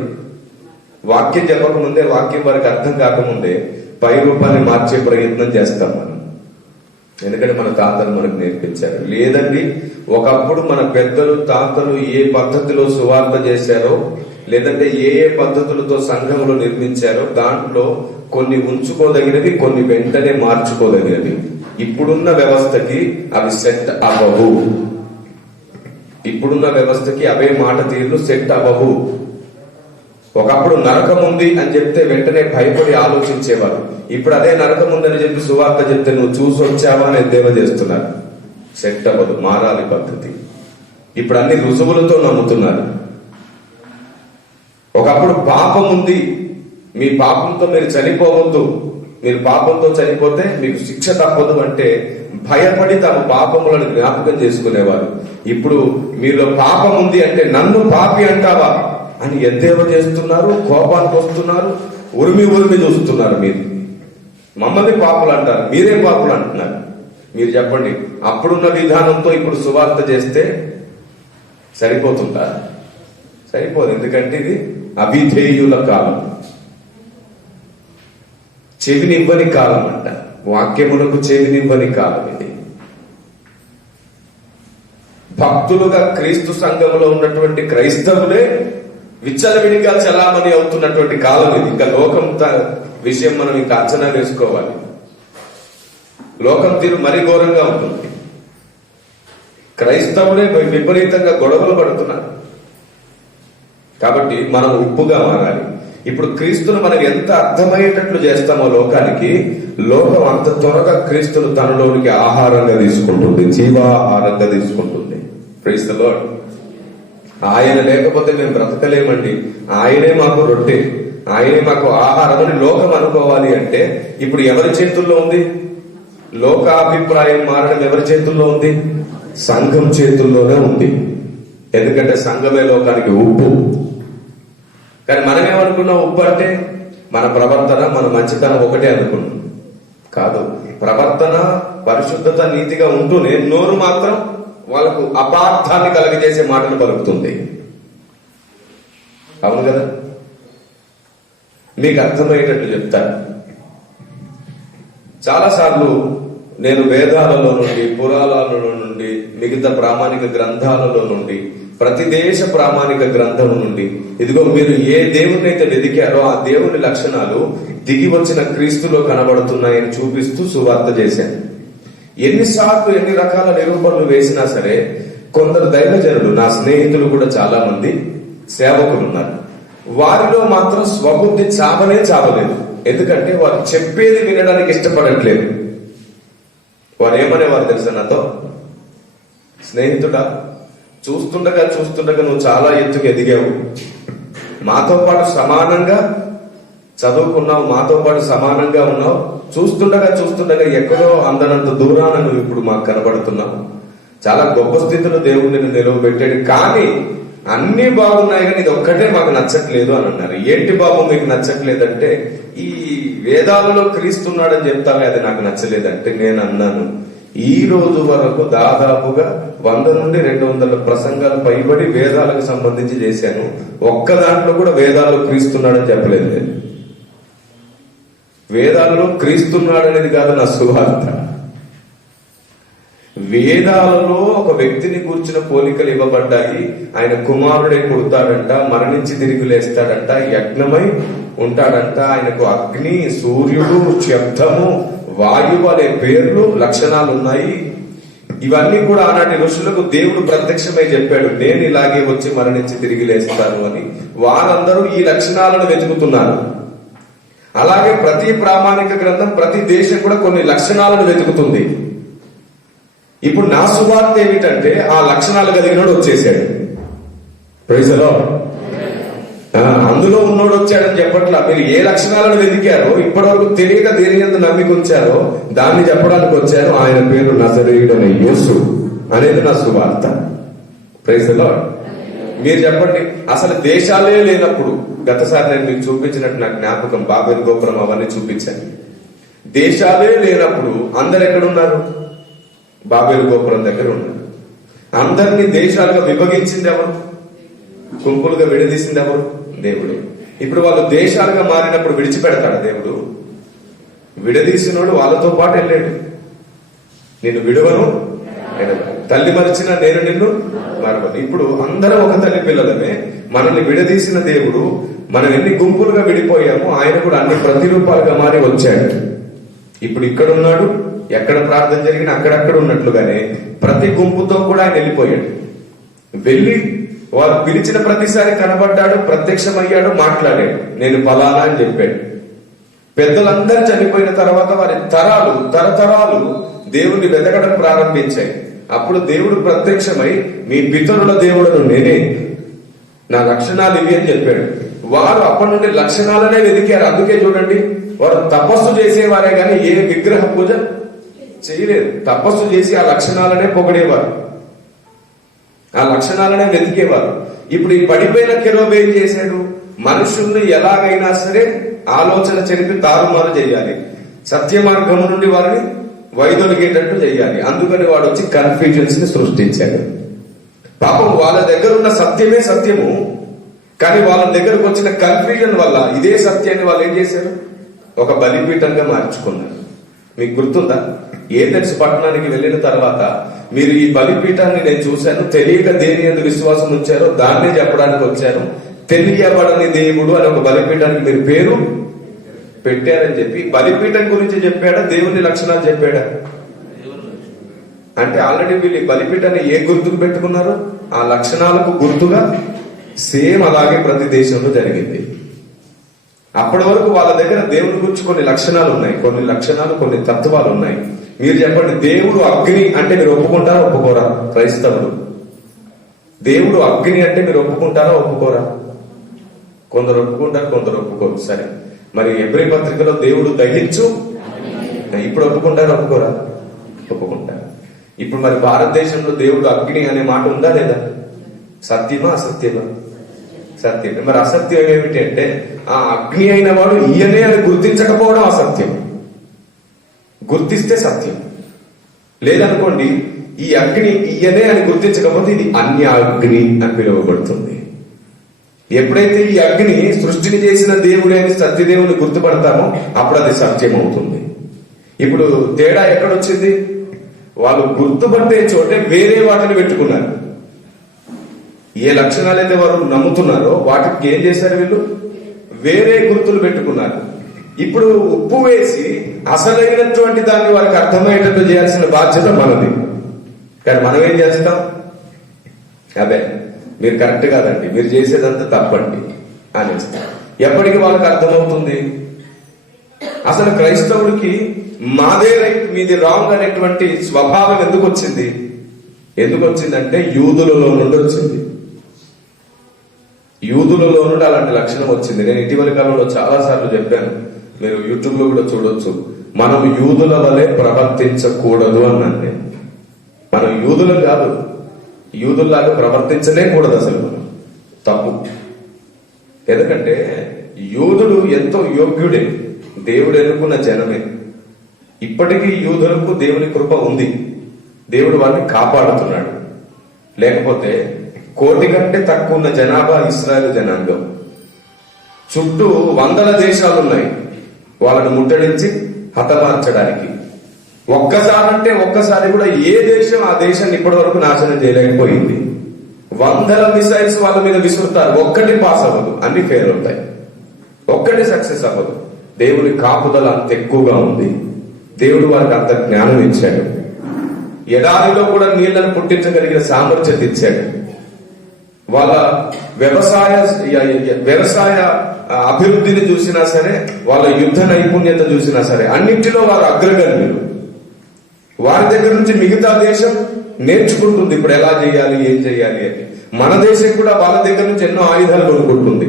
వాక్యం చెప్పకముందే, వాక్యం వారికి అర్థం కాకముందే పై రూపాన్ని మార్చే ప్రయత్నం చేస్తాం మనం. ఎందుకంటే మన తాతలు మనకు నేర్పించారు. లేదండి, ఒకప్పుడు మన పెద్దలు తాతలు ఏ పద్ధతిలో సువార్త చేశారో, లేదంటే ఏ ఏ పద్ధతులతో సంఘములు నిర్మించారో దాంట్లో కొన్ని ఉంచుకోదగినవి, కొన్ని వెంటనే మార్చుకోదగినవి. ఇప్పుడున్న వ్యవస్థకి అవి సెట్ అవ్వవు. ఇప్పుడున్న వ్యవస్థకి అవే మాట తీరులు సెట్ అవ్వవు. ఒకప్పుడు నరకం ఉంది అని చెప్తే వెంటనే భయపడి ఆలోచించేవారు. ఇప్పుడు అదే నరకం ఉందని చెప్పి సువార్త చెప్తే నువ్వు చూసి వచ్చావా అని ఎద్దేవా చేస్తున్నారు. సెట్ అవ్వదు, మారాలి పద్ధతి. ఇప్పుడు అన్ని రుజువులతో నమ్ముతున్నారు. ఒకప్పుడు పాపం ఉంది, మీ పాపంతో మీరు చనిపోవద్దు, మీరు పాపంతో చనిపోతే మీకు శిక్ష తప్పదు అంటే భయపడి తమ పాపములను జ్ఞాపకం చేసుకునేవారు. ఇప్పుడు మీలో పాపం ఉంది అంటే నన్ను పాపి అంటావా అని ఎద్దేవా చేస్తున్నారు, కోపానికి వస్తున్నారు, ఉరిమి చూస్తున్నారు. మీరు మమ్మల్ని పాపులు అంటారు, మీరే పాపులు అంటున్నారు. మీరు చెప్పండి, అప్పుడున్న విధానంతో ఇప్పుడు సువార్త చేస్తే సరిపోతుందా? సరిపోదు. ఎందుకంటే ఇది అవిధేయుల కాలం, చెవినివ్వని కాలం అంట. వాక్యములకు చెవినివ్వని కాలం ఇది. భక్తులుగా క్రీస్తు సంఘంలో ఉన్నటువంటి క్రైస్తవులే విచ్చలవిడిగా చలామణి అవుతున్నటువంటి కాలం ఇది. ఇంకా లోకం విషయం మనం ఇంకా అంచనా వేసుకోవాలి. లోకం తీరు మరీ ఘోరంగా ఉంటుంది. క్రైస్తవులే విపరీతంగా గొడవలు పడుతున్నారు. కాబట్టి మనం ఉప్పుగా మారాలి. ఇప్పుడు క్రీస్తును మనం ఎంత అర్థమయ్యేటట్లు చేస్తామో లోకానికి, లోకం అంత త్వరగా క్రీస్తును తనలోనికి ఆహారంగా తీసుకుంటుంది, జీవాహారంగా తీసుకుంటుంది. Praise the lord. ఆయన లేకపోతే మేము బ్రతకలేమండి, ఆయనే మాకు రొట్టె, ఆయనే మాకు ఆహారం అని లోకం అనుకోవాలి అంటే ఇప్పుడు ఎవరి చేతుల్లో ఉంది? లోకాభిప్రాయం మారడం ఎవరి చేతుల్లో ఉంది? సంఘం చేతుల్లోనే ఉంది. ఎందుకంటే సంఘమే లోకానికి ఉప్పు. కానీ మనమేమనుకున్నాం? ఉప్పు అంటే మన ప్రవర్తన, మన మంచితనం ఒకటే అనుకున్నాం. కాదు, ప్రవర్తన, పరిశుద్ధత, నీతిగా ఉంటూనే నోరు మాత్రం వాళ్ళకు అపార్థాన్ని కలగజేసే మాటలు పలుకుతుంది. అవును కదా? మీకు అర్థమయ్యేటట్లు చెప్తాను. చాలాసార్లు నేను వేదాలలో నుండి, పురాణాలలో నుండి, మిగతా ప్రామాణిక గ్రంథాలలో నుండి, ప్రతి దేశ ప్రామాణిక గ్రంథం నుండి, ఇదిగో మీరు ఏ దేవుని అయితే వెదికారో ఆ దేవుని లక్షణాలు దిగి వచ్చిన క్రీస్తులో కనబడుతున్నాయని చూపిస్తూ సువార్త చేశాను. ఎన్నిసార్లు ఎన్ని రకాల నిరూపణలు వేసినా సరే కొందరు దైవజనులు, నా స్నేహితులు కూడా చాలా మంది సేవకులు ఉన్నారు, వారిలో మాత్రం స్వబుద్ధి చావలేదు. ఎందుకంటే వారు చెప్పేది వినడానికి ఇష్టపడట్లేదు. వారు ఏమనేవారు తెలుసా నాతో? స్నేహితుడా, చూస్తుండగా నువ్వు చాలా ఎత్తుకు ఎదిగావు, మాతో పాటు సమానంగా చదువుకున్నావు, మాతో పాటు సమానంగా ఉన్నావు, చూస్తుండగా ఎక్కడో అందనంత దూరాన నువ్వు ఇప్పుడు మాకు కనబడుతున్నావు, చాలా గొప్ప స్థితిలో దేవుడు నిన్ను నిలవబెట్టాడు, కానీ అన్ని బాగున్నాయి కానీ ఇది ఒక్కటే మాకు నచ్చట్లేదు అని అన్నారు. ఏంటి బాబు మీకు నచ్చట్లేదంటే, ఈ వేదాలలో క్రీస్తున్నాడని చెప్తావే అది నాకు నచ్చలేదంటే నేను అన్నాను, ఈ రోజు వరకు దాదాపుగా 100 నుండి 200 ప్రసంగాలు పైబడి వేదాలకు సంబంధించి చేశాను, ఒక్క దాంట్లో కూడా వేదాల్లో క్రీస్తున్నాడని చెప్పలేదు నేను. వేదాలలో క్రీస్తున్నాడనేది కాదు నా సువార్త. వేదాలలో ఒక వ్యక్తిని కూర్చున్న పోలికలు ఇవ్వబడ్డాయి. ఆయన కుమారుడే పుడతాడంట, మరణించి తిరిగి లేస్తాడంట, యజ్ఞమై ఉంటాడంట, ఆయనకు అగ్ని, సూర్యుడు, శబ్దము, వాయువు అనే పేర్లు, లక్షణాలు ఉన్నాయి. ఇవన్నీ కూడా ఆనాటి ఋషులకు దేవుడు ప్రత్యక్షమై చెప్పాడు, నేను ఇలాగే వచ్చి మరణించి తిరిగి లేస్తాను అని. వారందరూ ఈ లక్షణాలను వెతుకుతున్నారు. అలాగే ప్రతి ప్రామాణిక గ్రంథం, ప్రతి దేశం కూడా కొన్ని లక్షణాలను వెతుకుతుంది. ఇప్పుడు నా సువార్త ఏమిటంటే ఆ లక్షణాలు కలిగినోడు వచ్చేసాడు. Praise the lord. అందులో ఉన్నోడు వచ్చాడని చెప్పట్లా. మీరు ఏ లక్షణాలను వెతికారో, ఇప్పటి వరకు తెలియక దేని యందు నమ్మిక ఉంచారో దాన్ని చెప్పడానికి వచ్చారు. ఆయన పేరు నజరేయుడైన యేసు అనేది నా సువార్త. Praise the lord. మీరు చెప్పండి, అసలు దేశాలే లేనప్పుడు, గతసారి నేను మీకు చూపించినట్టు నాకు జ్ఞాపకం, బాబేలు గోపురం అవన్నీ చూపించాను. దేశాలే లేనప్పుడు అందరు ఎక్కడున్నారు? బాబేలు గోపురం దగ్గర ఉన్నారు. అందరినీ దేశాలుగా విభజించింది ఎవరు? గుంపులుగా విడదీసింది ఎవరు? దేవుడు. ఇప్పుడు వాళ్ళు దేశాలుగా మారినప్పుడు విడిచిపెడతాడు దేవుడు? విడదీసినోడు వాళ్ళతో పాటు వెళ్ళాడు. నిన్ను విడువను, తల్లి మరిచిన నేను నిన్ను మరవను. ఇప్పుడు అందరం ఒక తల్లి పిల్లలమే. మనల్ని విడదీసిన దేవుడు, మనం ఎన్ని గుంపులుగా విడిపోయామో ఆయన కూడా అన్ని ప్రతిరూపాలుగా మారి వచ్చాడు. ఇప్పుడు ఇక్కడున్నాడు, ఎక్కడ ప్రార్థన జరిగినా అక్కడక్కడ ఉన్నట్లుగానే ప్రతి గుంపుతో కూడా ఆయన వెళ్ళిపోయాడు. వెళ్ళి వారు పిలిచిన ప్రతిసారి కనబడ్డాడు, ప్రత్యక్షమయ్యాడు, మాట్లాడాడు, నేను ఫలానా అని చెప్పాడు. పెద్దలందరూ చనిపోయిన తర్వాత వారి తరతరాలు దేవుణ్ణి వెతకడం ప్రారంభించాయి. అప్పుడు దేవుడు ప్రత్యక్షమై, మీ పితరుల దేవుడును నేనే, నా లక్షణాలు ఇవి అని చెప్పాడు. వారు అప్పటి నుండి లక్షణాలనే వెతికారు. అందుకే చూడండి, వారు తపస్సు చేసేవారే గాని ఏ విగ్రహ పూజ చేయలేదు. తపస్సు చేసి ఆ లక్షణాలనే పొగిడేవారు, ఆ లక్షణాలనే వెతికేవారు. ఇప్పుడు ఈ పడిపోయిన కెరూబు ఏం చేశాడు? మనుషుల్ని ఎలాగైనా సరే ఆలోచన చెరిపి తారుమారు చేయాలి, సత్య మార్గం నుండి వారిని వైదొలిగేటట్టు చేయాలి. అందుకని వాడు వచ్చి కన్ఫ్యూజన్స్ ని సృష్టించాడు. పాపం వాళ్ళ దగ్గర ఉన్న సత్యమే సత్యము, కానీ వాళ్ళ దగ్గరకు వచ్చిన కన్ఫ్యూజన్ వల్ల ఇదే సత్యాన్ని వాళ్ళు ఏం చేశారు? ఒక బలిపీఠంగా మార్చుకున్నారు. మీకు గుర్తుందా? ఏథెన్స్ పట్టణానికి వెళ్ళిన తర్వాత మీరు ఈ బలిపీఠాన్ని నేను చూశాను, తెలియక దేని యందు విశ్వాసం ఉంచారో దాన్నే చెప్పడానికి వచ్చాను, తెలియబడని దేవుడు అని ఒక బలిపీఠానికి మీరు పేరు పెట్టారని చెప్పి బలిపీఠం గురించి చెప్పాడా, దేవుని లక్షణాలు చెప్పాడా? అంటే ఆల్రెడీ వీళ్ళు ఈ బలిపీఠాన్ని ఏ గుర్తుకు పెట్టుకున్నారు? ఆ లక్షణాలకు గుర్తుగా. సేమ్ అలాగే ప్రతి దేశంలో జరిగింది. అప్పటి వరకు వాళ్ళ దగ్గర దేవుని గురించి కొన్ని లక్షణాలు ఉన్నాయి, కొన్ని లక్షణాలు, కొన్ని తత్వాలు ఉన్నాయి. మీరు చెప్పండి, దేవుడు అగ్ని అంటే మీరు ఒప్పుకుంటారా ఒప్పుకోరా? క్రైస్తవులు దేవుడు అగ్ని అంటే మీరు ఒప్పుకుంటారా ఒప్పుకోరా? కొందరు ఒప్పుకుంటారు, కొందరు ఒప్పుకోరు. సరే, మరి ఎబ్రీ పత్రికలో దేవుడు దహించు, ఇప్పుడు ఒప్పుకుంటారా ఒప్పుకోరా? ఒప్పుకుంటారు. ఇప్పుడు మరి భారతదేశంలో దేవుడు అగ్ని అనే మాట ఉందా లేదా? సత్యమా అసత్యమా? సత్యం. మరి అసత్యం ఏమిటి అంటే, ఆ అగ్ని అయిన వాడు ఈయనే అని గుర్తించకపోవడం అసత్యం. గుర్తిస్తే సత్యం. లేదనుకోండి, ఈ అగ్ని ఈయనే అని గుర్తించకపోతే ఇది అన్య అగ్ని అని పిలువబడుతుంది. ఎప్పుడైతే ఈ అగ్ని సృష్టిని చేసిన దేవుడే అని సత్యదేవుని గుర్తుపడతామో అప్పుడు అది సత్యం అవుతుంది. ఇప్పుడు తేడా ఎక్కడొచ్చింది? వాళ్ళు గుర్తుపట్టే చోటే వేరే వాటిని పెట్టుకున్నారు. ఏ లక్షణాలైతే వారు నమ్ముతున్నారో వాటికి ఏం చేశారు? వీళ్ళు వేరే గుర్తులు పెట్టుకున్నారు. ఇప్పుడు ఉప్పు వేసి అసలైనటువంటి దాన్ని వారికి అర్థమయ్యేటట్టు చేయాల్సిన బాధ్యత మనది. కానీ మనం ఏం చేస్తాం? అదే మీరు కరెక్ట్ కాదండి, మీరు చేసేదంతా తప్పండి అనేస్తాం. ఎప్పటికీ వాళ్ళకి అర్థమవుతుంది? అసలు క్రైస్తవుడికి మాదే రైట్ మీది రాంగ్ అనేటువంటి స్వభావం ఎందుకు వచ్చింది? ఎందుకు వచ్చిందంటే యూదులలో నుండి వచ్చింది. యూదులలో నుండి అలాంటి లక్షణం వచ్చింది. నేను ఇటీవల కాలంలో చాలా సార్లు చెప్పాను, మీరు యూట్యూబ్ లో కూడా చూడొచ్చు. మనం యూదుల వలె ప్రవర్తించకూడదు అన్నాను నేను. మనం యూదులు కాదు, యూదుల్లాగా ప్రవర్తించలే కూడదు. అసలు మనం తప్పు. ఎందుకంటే యూదుడు ఎంతో యోగ్యుడే, దేవుడు ఎన్నుకున్న జనమే. ఇప్పటికీ యూదులకు దేవుని కృప ఉంది, దేవుడు వారిని కాపాడుతున్నాడు. లేకపోతే 1,000,000 కంటే తక్కువ ఉన్న జనాభా ఇశ్రాయేలు జనాంగం. చుట్టూ వందల దేశాలున్నాయి వాళ్ళను ముట్టడించి హతమార్చడానికి. ఒక్కసారి కూడా ఏ దేశం ఆ దేశాన్ని ఇప్పటి వరకు నాశనం చేయలేకపోయింది. వందల మిసైల్స్ వాళ్ళ మీద విసురుతారు, ఒక్కటి పాస్ అవ్వదు, అన్ని ఫెయిల్ అవుతాయి, ఒక్కటి సక్సెస్ అవ్వదు. దేవుని కాపుదల అంత ఎక్కువగా ఉంది. దేవుడు వారికి అంత జ్ఞానం ఇచ్చాడు. ఎడారిలో కూడా నీళ్లను పుట్టించగలిగిన సామర్థ్యత ఇచ్చాడు. వాళ్ళ వ్యవసాయ అభివృద్ధిని చూసినా సరే, వాళ్ళ యుద్ధ నైపుణ్యత చూసినా సరే, అన్నింటిలో వారు అగ్రగణ్యులు. వారి దగ్గర నుంచి మిగతా దేశం నేర్చుకుంటుంది ఇప్పుడు ఎలా చేయాలి, ఏం చేయాలి అని. మన దేశం కూడా వాళ్ళ దగ్గర నుంచి ఎన్నో ఆయుధాలు కొనుక్కుంటుంది.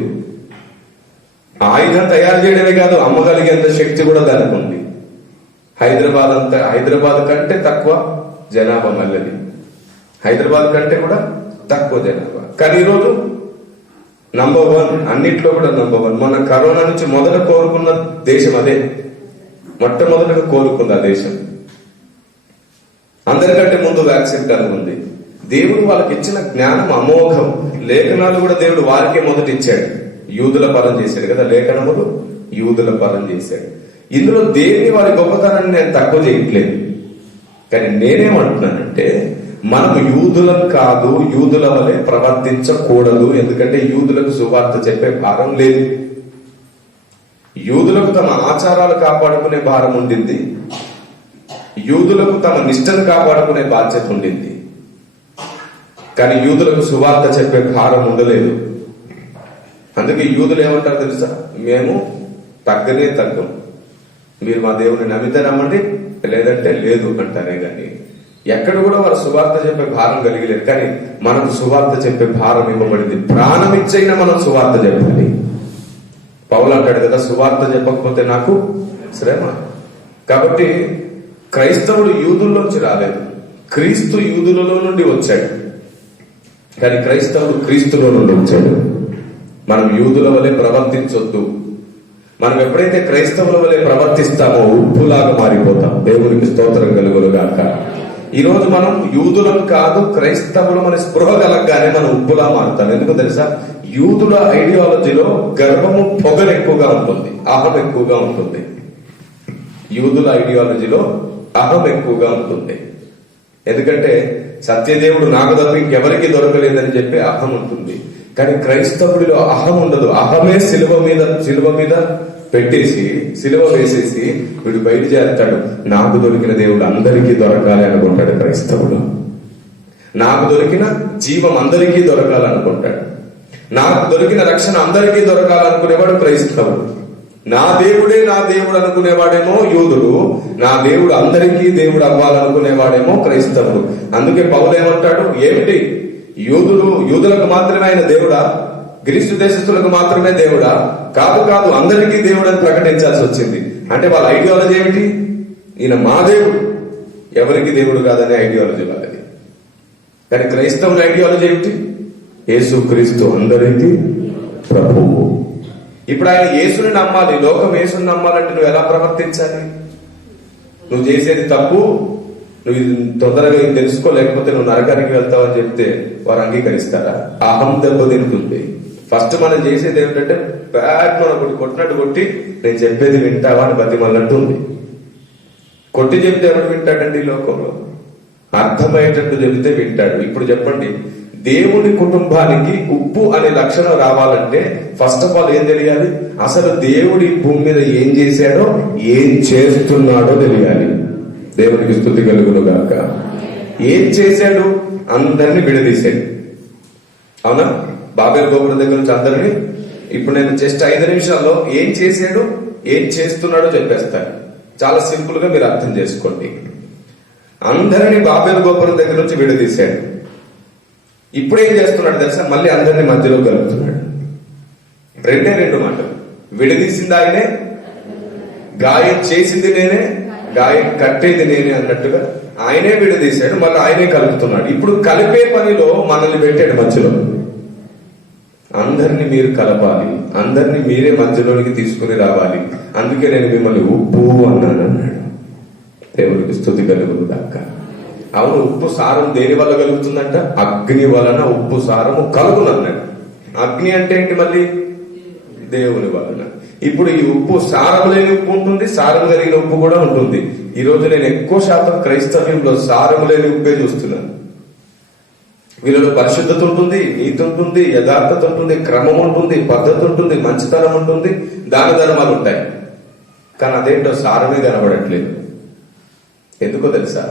ఆయుధం తయారు చేయడమే కాదు, అమ్మగలిగేంత శక్తి కూడా దానికి ఉంది. హైదరాబాద్ కంటే తక్కువ జనాభా మళ్ళీ, హైదరాబాద్ కంటే కూడా తక్కువ జనాభా. కానీ ఈరోజు నంబర్ 1, అన్నిట్లో కూడా నంబర్ 1. మన కరోనా నుంచి మొదట కోరుకున్న దేశం అదే, మొట్టమొదటిగా కోరుకుంది ఆ దేశం. అందరికంటే ముందు వ్యాక్సిన్ కనుగొంది. దేవుడు వాళ్ళకి ఇచ్చిన జ్ఞానం అమోఘం. లేఖనాలు కూడా దేవుడు వారికే మొదటి ఇచ్చాడు. యూదుల పరం చేశాడు కదా, లేఖనములు యూదుల పరం చేశాడు. ఇందులో దేని వారి గొప్పతనాన్ని నేను తక్కువ చేయట్లేదు. కానీ నేనేమంటున్నానంటే మనం యూదులం కాదు, యూదుల వలె ప్రవర్తించకూడదు. ఎందుకంటే యూదులకు సువార్త చెప్పే భారం లేదు. యూదులకు తమ ఆచారాలు కాపాడుకునే భారం ఉండింది, యూదులకు తమ నిష్టను కాపాడుకునే బాధ్యత ఉండింది. కానీ యూదులకు సువార్త చెప్పే భారం ఉండలేదు. అందుకే యూదులు ఏమంటారు తెలుసా? మేము తగ్గనే తగ్గం, మీరు మా దేవుని నమ్మితే నమ్మండి, లేదంటే లేదు అంటారే. కానీ ఎక్కడ కూడా వారు సువార్త చెప్పే భారం కలిగలేదు. కానీ మనకు సువార్త చెప్పే భారం ఇవ్వబడింది. ప్రాణం ఇచ్చైనా మనం సువార్త చెప్పాలి. పౌలు అంటాడు కదా, సువార్త చెప్పకపోతే నాకు శ్రమ. కాబట్టి క్రైస్తవుడు యూదుల్లోంచి రాలేదు, క్రీస్తు యూదులలో నుండి వచ్చాడు. కానీ క్రైస్తవుడు క్రీస్తులో నుండి వచ్చాడు. మనం యూదుల వలె ప్రవర్తించొద్దు. మనం ఎప్పుడైతే క్రైస్తవుల వలె ప్రవర్తిస్తామో ఉప్పులాగా మారిపోతాం. దేవునికి స్తోత్రం కలుగునుగాక. ఈరోజు మనం యూదులం కాదు, క్రైస్తవులు మన స్పృహ కలగగానే మనం ఉప్పులా మారుతాం. ఎందుకు తెలుసా? యూదుల ఐడియాలజీలో గర్వము పొగలు ఎక్కువగా ఉంటుంది, అహం ఎక్కువగా ఉంటుంది. యూదుల ఐడియాలజీలో అహం ఎక్కువగా ఉంటుంది. ఎందుకంటే సత్యదేవుడు నాకు తప్ప ఇంకెవరికి దొరకలేదని చెప్పి అహం ఉంటుంది. కానీ క్రైస్తవుడిలో అహం ఉండదు. అహమే సిలువ మీద పెట్టేసి, సిలువ వేసేసి వీడు బయట చేస్తాడు. నాకు దొరికిన దేవుడు అందరికీ దొరకాలి అనుకుంటాడు క్రైస్తవుడు. నాకు దొరికిన జీవం అందరికీ దొరకాలనుకుంటాడు. నాకు దొరికిన రక్షణ అందరికీ దొరకాలనుకునేవాడు క్రైస్తవుడు. నా దేవుడే నా దేవుడు అనుకునేవాడేమో యూదుడు, నా దేవుడు అందరికీ దేవుడు అవ్వాలనుకునేవాడేమో క్రైస్తవుడు. అందుకే పౌలు ఏమంటాడు? ఏమిటి, యూదులకు మాత్రమే ఆయన దేవుడా? గ్రీసు దేశస్తులకు మాత్రమే దేవుడా? కాదు కాదు, అందరికీ దేవుడు అని ప్రకటించాల్సి వచ్చింది. అంటే వాళ్ళ ఐడియాలజీ ఏమిటి? ఈయన మా దేవుడు, ఎవరికి దేవుడు కాదనే ఐడియాలజీ వాళ్ళది. కానీ క్రైస్తవుల ఐడియాలజీ ఏమిటి? యేసు క్రీస్తు అందరికీ ప్రభువు. ఇప్పుడు ఆయన యేసుని నమ్మాలి, లోకం యేసుని నమ్మాలంటే నువ్వు ఎలా ప్రవర్తించాలి? నువ్వు చేసేది తప్పు, నువ్వు తొందరగా ఇది తెలుసుకోలేకపోతే నువ్వు నరకానికి వెళ్తావని చెప్తే వారు అంగీకరిస్తారా? అహం దెబ్బతింటుంది. ఫస్ట్ మనం చేసేది ఏమిటంటే బ్యాట్ మనం ఒకటి కొట్టినట్టు కొట్టి నేను చెప్పేది వింటావా అని బతిమల్లట్టు ఉంది. కొట్టి చెప్తే ఎవరు వింటాడండి ఈ లోకంలో? అర్థమయ్యేటట్టు చెబితే వింటాడు. ఇప్పుడు చెప్పండి, దేవుని కుటుంబానికి ఉప్పు అనే లక్షణం రావాలంటే ఫస్ట్ ఆఫ్ ఆల్ ఏం తెలియాలి? అసలు దేవుడి భూమి మీద ఏం చేశాడో ఏం చేస్తున్నాడో తెలియాలి. దేవునికి స్తుతి కలుగును గాక. ఏం చేశాడు? అందరినీ విడదీశాడు. అవునా? బాబేలు గోపురం దగ్గర నుంచి అందరినీ ఇప్పుడు నేను జస్ట్ 5 నిమిషాల్లో ఏం చేశాడు ఏం చేస్తున్నాడో చెప్పేస్తాను. చాలా సింపుల్ గా మీరు అర్థం చేసుకోండి. అందరినీ బాబేలు గోపురం దగ్గర నుంచి విడదీశాడు. ఇప్పుడు ఏం చేస్తున్నాడు తెలుసా? మళ్ళీ అందరినీ మధ్యలో కలుపుతున్నాడు. 2 మాటలు. విడదీసింది ఆయనే, గాయం చేసింది నేనే, గాయం కట్టేది నేనే అన్నట్టుగా ఆయనే విడదీశాడు, మళ్ళీ ఆయనే కలుపుతున్నాడు. ఇప్పుడు కలిపే పనిలో మనల్ని పెట్టాడు మధ్యలో. అందరినీ మీరు కలపాలి, అందరినీ మీరే మధ్యలోనికి తీసుకుని రావాలి. అందుకే నేను మిమ్మల్ని ఉప్పు అన్నాను అన్నాడు. దేవుడికి స్తుతి కలుగును గాక. అవును, ఉప్పు సారం దేని వల్ల కలుగుతుందంట? అగ్ని వలన ఉప్పు సారము కలుగునన్నాడు. అగ్ని అంటే ఏంటి? మళ్ళీ దేవుని వలన. ఇప్పుడు ఈ ఉప్పు సారం లేని ఉప్పు ఉంటుంది, సారం కలిగిన ఉప్పు కూడా ఉంటుంది. ఈ రోజు నేను ఎక్కువ శాతం క్రైస్తవ్యంలో సారం లేని ఉప్పే చూస్తున్నాను. వీళ్ళలో పరిశుద్ధత ఉంటుంది, నీతి ఉంటుంది, యథార్థత ఉంటుంది, క్రమం ఉంటుంది, పద్ధతి ఉంటుంది, మంచితనం ఉంటుంది, దాన ధర్మాలు ఉంటాయి. కానీ అదేంటో సారమే కనబడట్లేదు. ఎందుకో తెలుసా?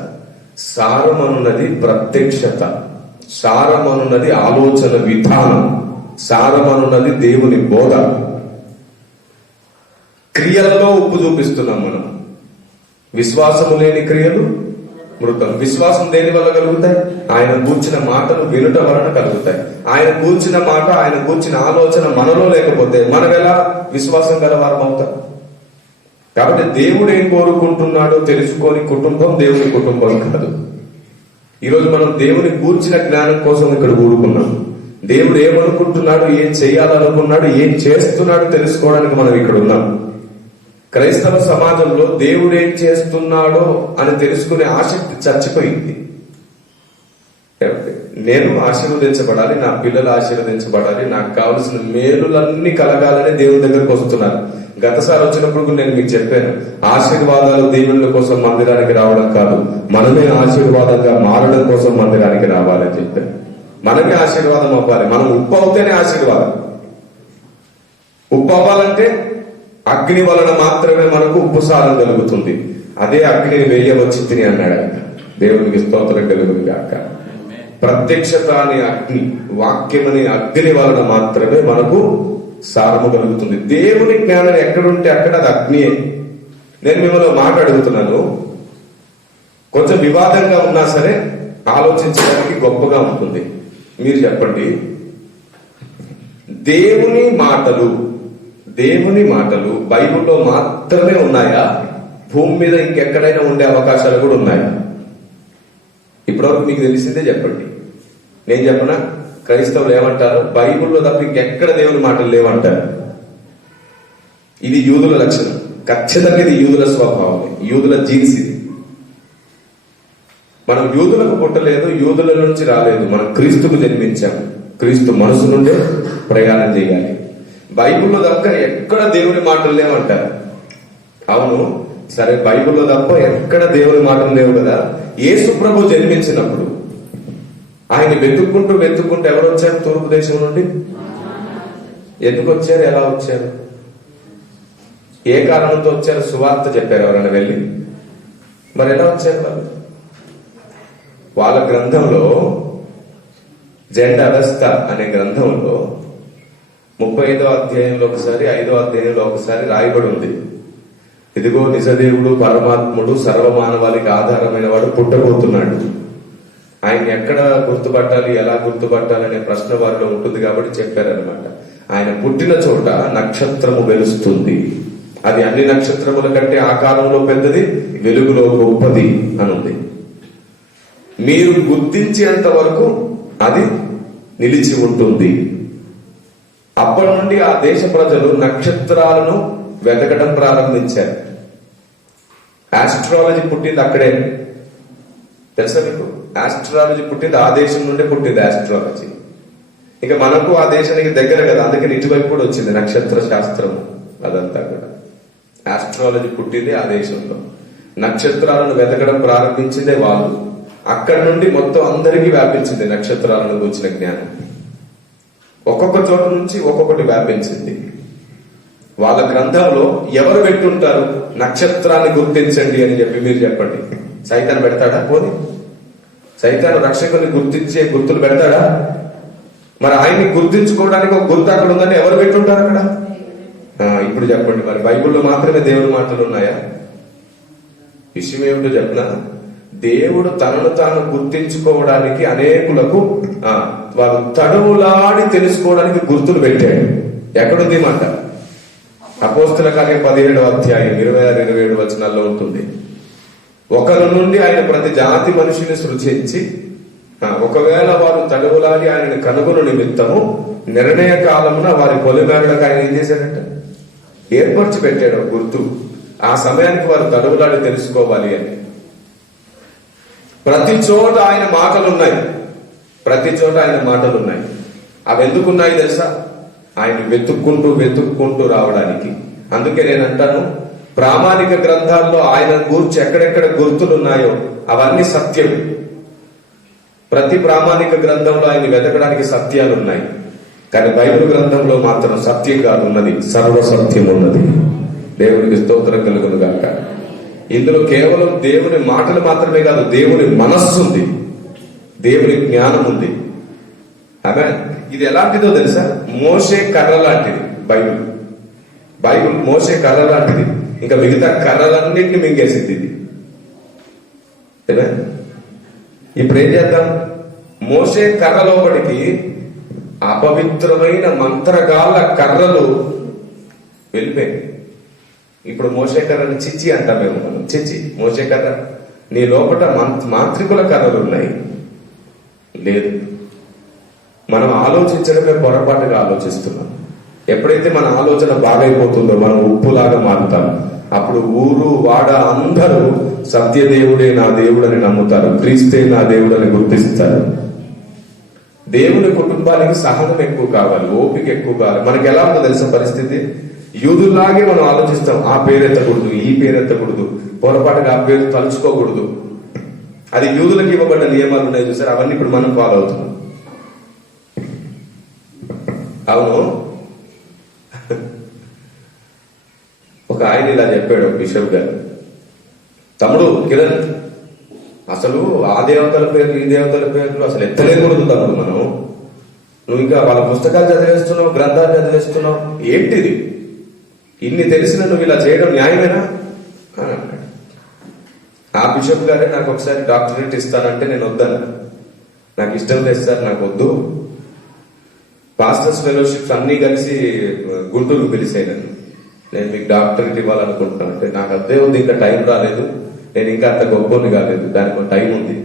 సారం అనున్నది ప్రత్యక్షత, సారం అనున్నది ఆలోచన విధానం, సారం అనున్నది దేవుని బోధ. క్రియలలో ఉప్పు చూపిస్తున్నాం మనం. విశ్వాసము లేని క్రియలు మృతం. విశ్వాసం దేని వల్ల కలుగుతాయి? ఆయన కూర్చిన మాటలు వినుట వలన కలుగుతాయి. ఆయన కూర్చిన మాట, ఆయన కూర్చిన ఆలోచన మనలో లేకపోతే మనం ఎలా విశ్వాసం గలవారం అవుతాం? కాబట్టి దేవుడు ఏం కోరుకుంటున్నాడో తెలుసుకొని కుటుంబం దేవుని కుటుంబం కాదు. ఈరోజు మనం దేవుని కూర్చిన జ్ఞానం కోసం ఇక్కడ కూడుకున్నాం. దేవుడు ఏమనుకుంటున్నాడు, ఏం చేయాలనుకున్నాడు, ఏం చేస్తున్నాడు తెలుసుకోవడానికి మనం ఇక్కడ ఉన్నాం. క్రైస్తవ సమాజంలో దేవుడు ఏం చేస్తున్నాడో అని తెలుసుకునే ఆసక్తి చచ్చిపోయింది. నేను ఆశీర్వదించబడాలి, నా పిల్లలు ఆశీర్వదించబడాలి, నాకు కావలసిన మేలులన్నీ కలగాలని దేవుని దగ్గరకు వస్తున్నారు. గతసారి వచ్చినప్పుడు నేను మీకు చెప్పాను, ఆశీర్వాదాలు దేవుళ్ళ కోసం మందిరానికి రావడం కాదు, మనమే ఆశీర్వాదంగా మారడం కోసం మందిరానికి రావాలని చెప్పాను. మనమే ఆశీర్వాదం అవ్వాలి. మనం ఉప్పు అవుతేనే ఆశీర్వాదం. ఉప్పు అవ్వాలంటే అగ్ని వలన మాత్రమే మనకు ఉప్పు సారం కలుగుతుంది. అదే అగ్నిని వేయవచ్చి తిని అన్నాడు ఆయన. దేవునికి స్తోత్రం కలుగును గాక. ప్రత్యక్షత అనే అగ్ని, వాక్యం అనే అగ్ని వలన మాత్రమే మనకు సారము కలుగుతుంది. దేవుని జ్ఞానం ఎక్కడుంటే అక్కడ అది అగ్నియే. నేను మిమ్మల్ని మాట అడుగుతున్నాను, కొంచెం వివాదంగా ఉన్నా సరే ఆలోచించడానికి గొప్పగా ఉంటుంది. మీరు చెప్పండి, దేవుని మాటలు బైబిల్లో మాత్రమే ఉన్నాయా? భూమి మీద ఇంకెక్కడైనా ఉండే అవకాశాలు కూడా ఉన్నాయా? ఇప్పటివరకు మీకు తెలిసిందే చెప్పండి. నేను చెప్పనా? క్రైస్తవులు ఏమంటారు? బైబిల్లో తప్ప ఇంకెక్కడ దేవుని మాటలు లేవంటారు. ఇది యూదుల లక్షణం. ఖచ్చితంగా ఇది యూదుల స్వభావం, యూదుల జీన్స్. ఇది మనం యూదులకు పుట్టలేదు, యూదుల నుంచి రాలేదు. మనం క్రీస్తుకు జన్మించాం. క్రీస్తు మనసు నుండే ప్రయాణం చేయాలి. బైబిల్లో తప్ప ఎక్కడ దేవుని మాటలు లేవంటారు. అవును సరే, బైబిల్లో తప్ప ఎక్కడ దేవుని మాటలు లేవు కదా. యేసు ప్రభు జన్మించినప్పుడు ఆయన వెతుక్కుంటూ ఎవరు వచ్చారు? తూర్పు దేశం నుండి. ఎందుకు వచ్చారు? ఎలా వచ్చారు? ఏ కారణంతో వచ్చారు? సువార్త చెప్పారు ఎవరైనా వెళ్ళి? మరి ఎలా వచ్చారు వాళ్ళు? వాళ్ళ గ్రంథంలో, జెండా అవస్థ అనే గ్రంథంలో 35వ అధ్యాయంలో ఒకసారి, 5వ అధ్యాయంలో ఒకసారి రాయబడి ఉంది, ఇదిగో నిజదేవుడు పరమాత్ముడు సర్వమానవాళికి ఆధారమైన వాడు పుట్టబోతున్నాడు. ఆయన ఎక్కడ గుర్తుపట్టాలి, ఎలా గుర్తుపట్టాలి అనే ప్రశ్న వారిలో ఉంటుంది కాబట్టి చెప్పారనమాట. ఆయన పుట్టిన చోట నక్షత్రము వెలుస్తుంది, అది అన్ని నక్షత్రముల కంటే ఆకారంలో పెద్దది, వెలుగులో గొప్పది అని ఉంది. మీరు గుర్తించేంత వరకు అది నిలిచి ఉంటుంది. అప్పటి నుండి ఆ దేశ ప్రజలు నక్షత్రాలను వెతకడం ప్రారంభించారు. ఆస్ట్రాలజీ పుట్టింది అక్కడే, తెలుసా మీకు? ఆస్ట్రాలజీ పుట్టింది ఆ దేశం నుండే పుట్టింది ఆస్ట్రాలజీ. ఇంకా మనకు ఆ దేశానికి దగ్గర కదా, అందుకని ఇటువైపు కూడా వచ్చింది నక్షత్ర శాస్త్రం. అదంతా కూడా ఆస్ట్రాలజీ పుట్టింది ఆ దేశంలో. నక్షత్రాలను వెతకడం ప్రారంభించిందే వాళ్ళు. అక్కడి నుండి మొత్తం అందరికీ వ్యాపించింది నక్షత్రాలను కూర్చిన జ్ఞానం. ఒక్కొక్క చోట నుంచి ఒక్కొక్కటి వ్యాపించింది. వాళ్ళ గ్రంథంలో ఎవరు పెట్టుంటారు నక్షత్రాన్ని గుర్తించండి అని చెప్పి? మీరు చెప్పండి. సైతాన్ పెడతాడా? పోనీ సైతాన్ రక్షకుని గుర్తించే గుర్తులు పెడతాడా? మరి ఆయన్ని గుర్తించుకోవడానికి ఒక గుర్తు అక్కడ ఉందని ఎవరు పెట్టుంటారు అక్కడ? ఇప్పుడు చెప్పండి, మరి బైబిల్లో మాత్రమే దేవుడి మాటలు ఉన్నాయా? విషయం ఏమిటో చెప్పినా, దేవుడు తనను తాను గుర్తించుకోవడానికి అనేకులకు వారు తడవులాడి తెలుసుకోవడానికి గుర్తులు పెట్టాడు. ఎక్కడుంది మాట? అపోస్తుల కార్యం 17వ అధ్యాయం 26-27 వచనాల్లో ఉంటుంది. ఒకరి నుండి ఆయన ప్రతి జాతి మనిషిని సృజించి ఒకవేళ వారు తడవులాడి ఆయనని కనుగొను నిమిత్తము నిర్ణయ కాలమున వారి పొలిమేరలకు ఆయన ఏం చేశాడంట? ఏర్పరచి పెట్టాడు గుర్తు. ఆ సమయానికి వారు తడవులాడి తెలుసుకోవాలి అని. ప్రతి చోట ఆయన మాటలున్నాయి. ప్రతి చోట ఆయన మాటలున్నాయి. అవి ఎందుకున్నాయి తెలుసా? ఆయన వెతుక్కుంటూ రావడానికి. అందుకే నేను అంటాను, ప్రామాణిక గ్రంథాల్లో ఆయన గూర్చి ఎక్కడెక్కడ గుర్తులున్నాయో అవన్నీ సత్యం. ప్రతి ప్రామాణిక గ్రంథంలో ఆయన వెతకడానికి సత్యాలు ఉన్నాయి. కానీ బైబిల్ గ్రంథంలో మాత్రం సత్యం కాదు ఉన్నది, సర్వసత్యం ఉన్నది. దేవునికి స్తోత్రం కలుగును గాక. ఇందులో కేవలం దేవుని మాటలు మాత్రమే కాదు, దేవుని మనస్సు ఉంది, దేవుని జ్ఞానం ఉంది. ఆమె ఇది ఎలాంటిదో తెలుసా? మోషే కర్ర లాంటిది బైబిల్ మోషే కర్ర లాంటిది. ఇంకా మిగతా కర్రలన్నింటినీ మింగేసింది ఇది. ఇప్పుడు ఏం చేద్దాం? మోషే కర్ర లోపలికి అపవిత్రమైన మంత్రగాళ్ళ కర్రలు వెళ్ళిపోయింది. ఇప్పుడు మోషే కర్రని చిచ్చి అంటాం మేము. మనం చిచ్చి మోషే కర్ర, నీ లోపల మాంత్రికుల కర్రలు ఉన్నాయి. లేదు, మనం ఆలోచించడమే పొరపాటుగా ఆలోచిస్తున్నాం. ఎప్పుడైతే మన ఆలోచన బాగైపోతుందో మనం ఉప్పులాగా మారుతాం. అప్పుడు ఊరు వాడ అందరూ సత్యదేవుడే నా దేవుడని నమ్ముతారు, క్రీస్తే నా దేవుడని గుర్తిస్తారు. దేవుని కుటుంబానికి సహనం ఎక్కువ కావాలి, ఓపిక ఎక్కువ కావాలి. మనకి ఎలా ఉందో తెలుసా పరిస్థితి? యూదులాగే మనం ఆలోచిస్తాం. ఆ పేరెత్తకూడదు, ఈ పేరెత్తకూడదు, పొరపాటుగా ఆ పేరు తలుచుకోకూడదు. అది యూదులకు ఇవ్వబడిన నియమాలు ఉన్నాయి చూసారు, అవన్నీ ఇప్పుడు మనం ఫాలో అవుతున్నాం. అవును, ఒక ఆయన ఇలా చెప్పాడు, బిషప్ గారు, తమ్ముడు కిరణ్, అసలు ఆ దేవతల పేర్లు ఈ దేవతల పేర్లు అసలు ఎత్తలేకూడదు తమ్ముడు. మనం నువ్వు ఇంకా వాళ్ళ పుస్తకాలు చదివేస్తున్నావు, గ్రంథాలు చదివేస్తున్నావు, ఏంటిది? ఇన్ని తెలిసిన నువ్వు ఇలా చేయడం న్యాయమేనా అని అన్నాడు. ఆ బిషప్ గారే నాకు ఒకసారి డాక్టరేట్ ఇస్తానంటే నేను వద్దాను. నాకు ఇష్టం లేదు సార్, నాకు వద్దు. పాస్టర్స్ ఫెలోషిప్స్ అన్ని కలిసి గుంటూరు పిలిచాను, నేను మీకు డాక్టరేట్ ఇవ్వాలనుకుంటున్నాను అంటే, నాకు అదే ఉంది, ఇంకా టైం రాలేదు, నేను ఇంకా అంత గొప్పని కాలేదు, దానికి టైం ఉంది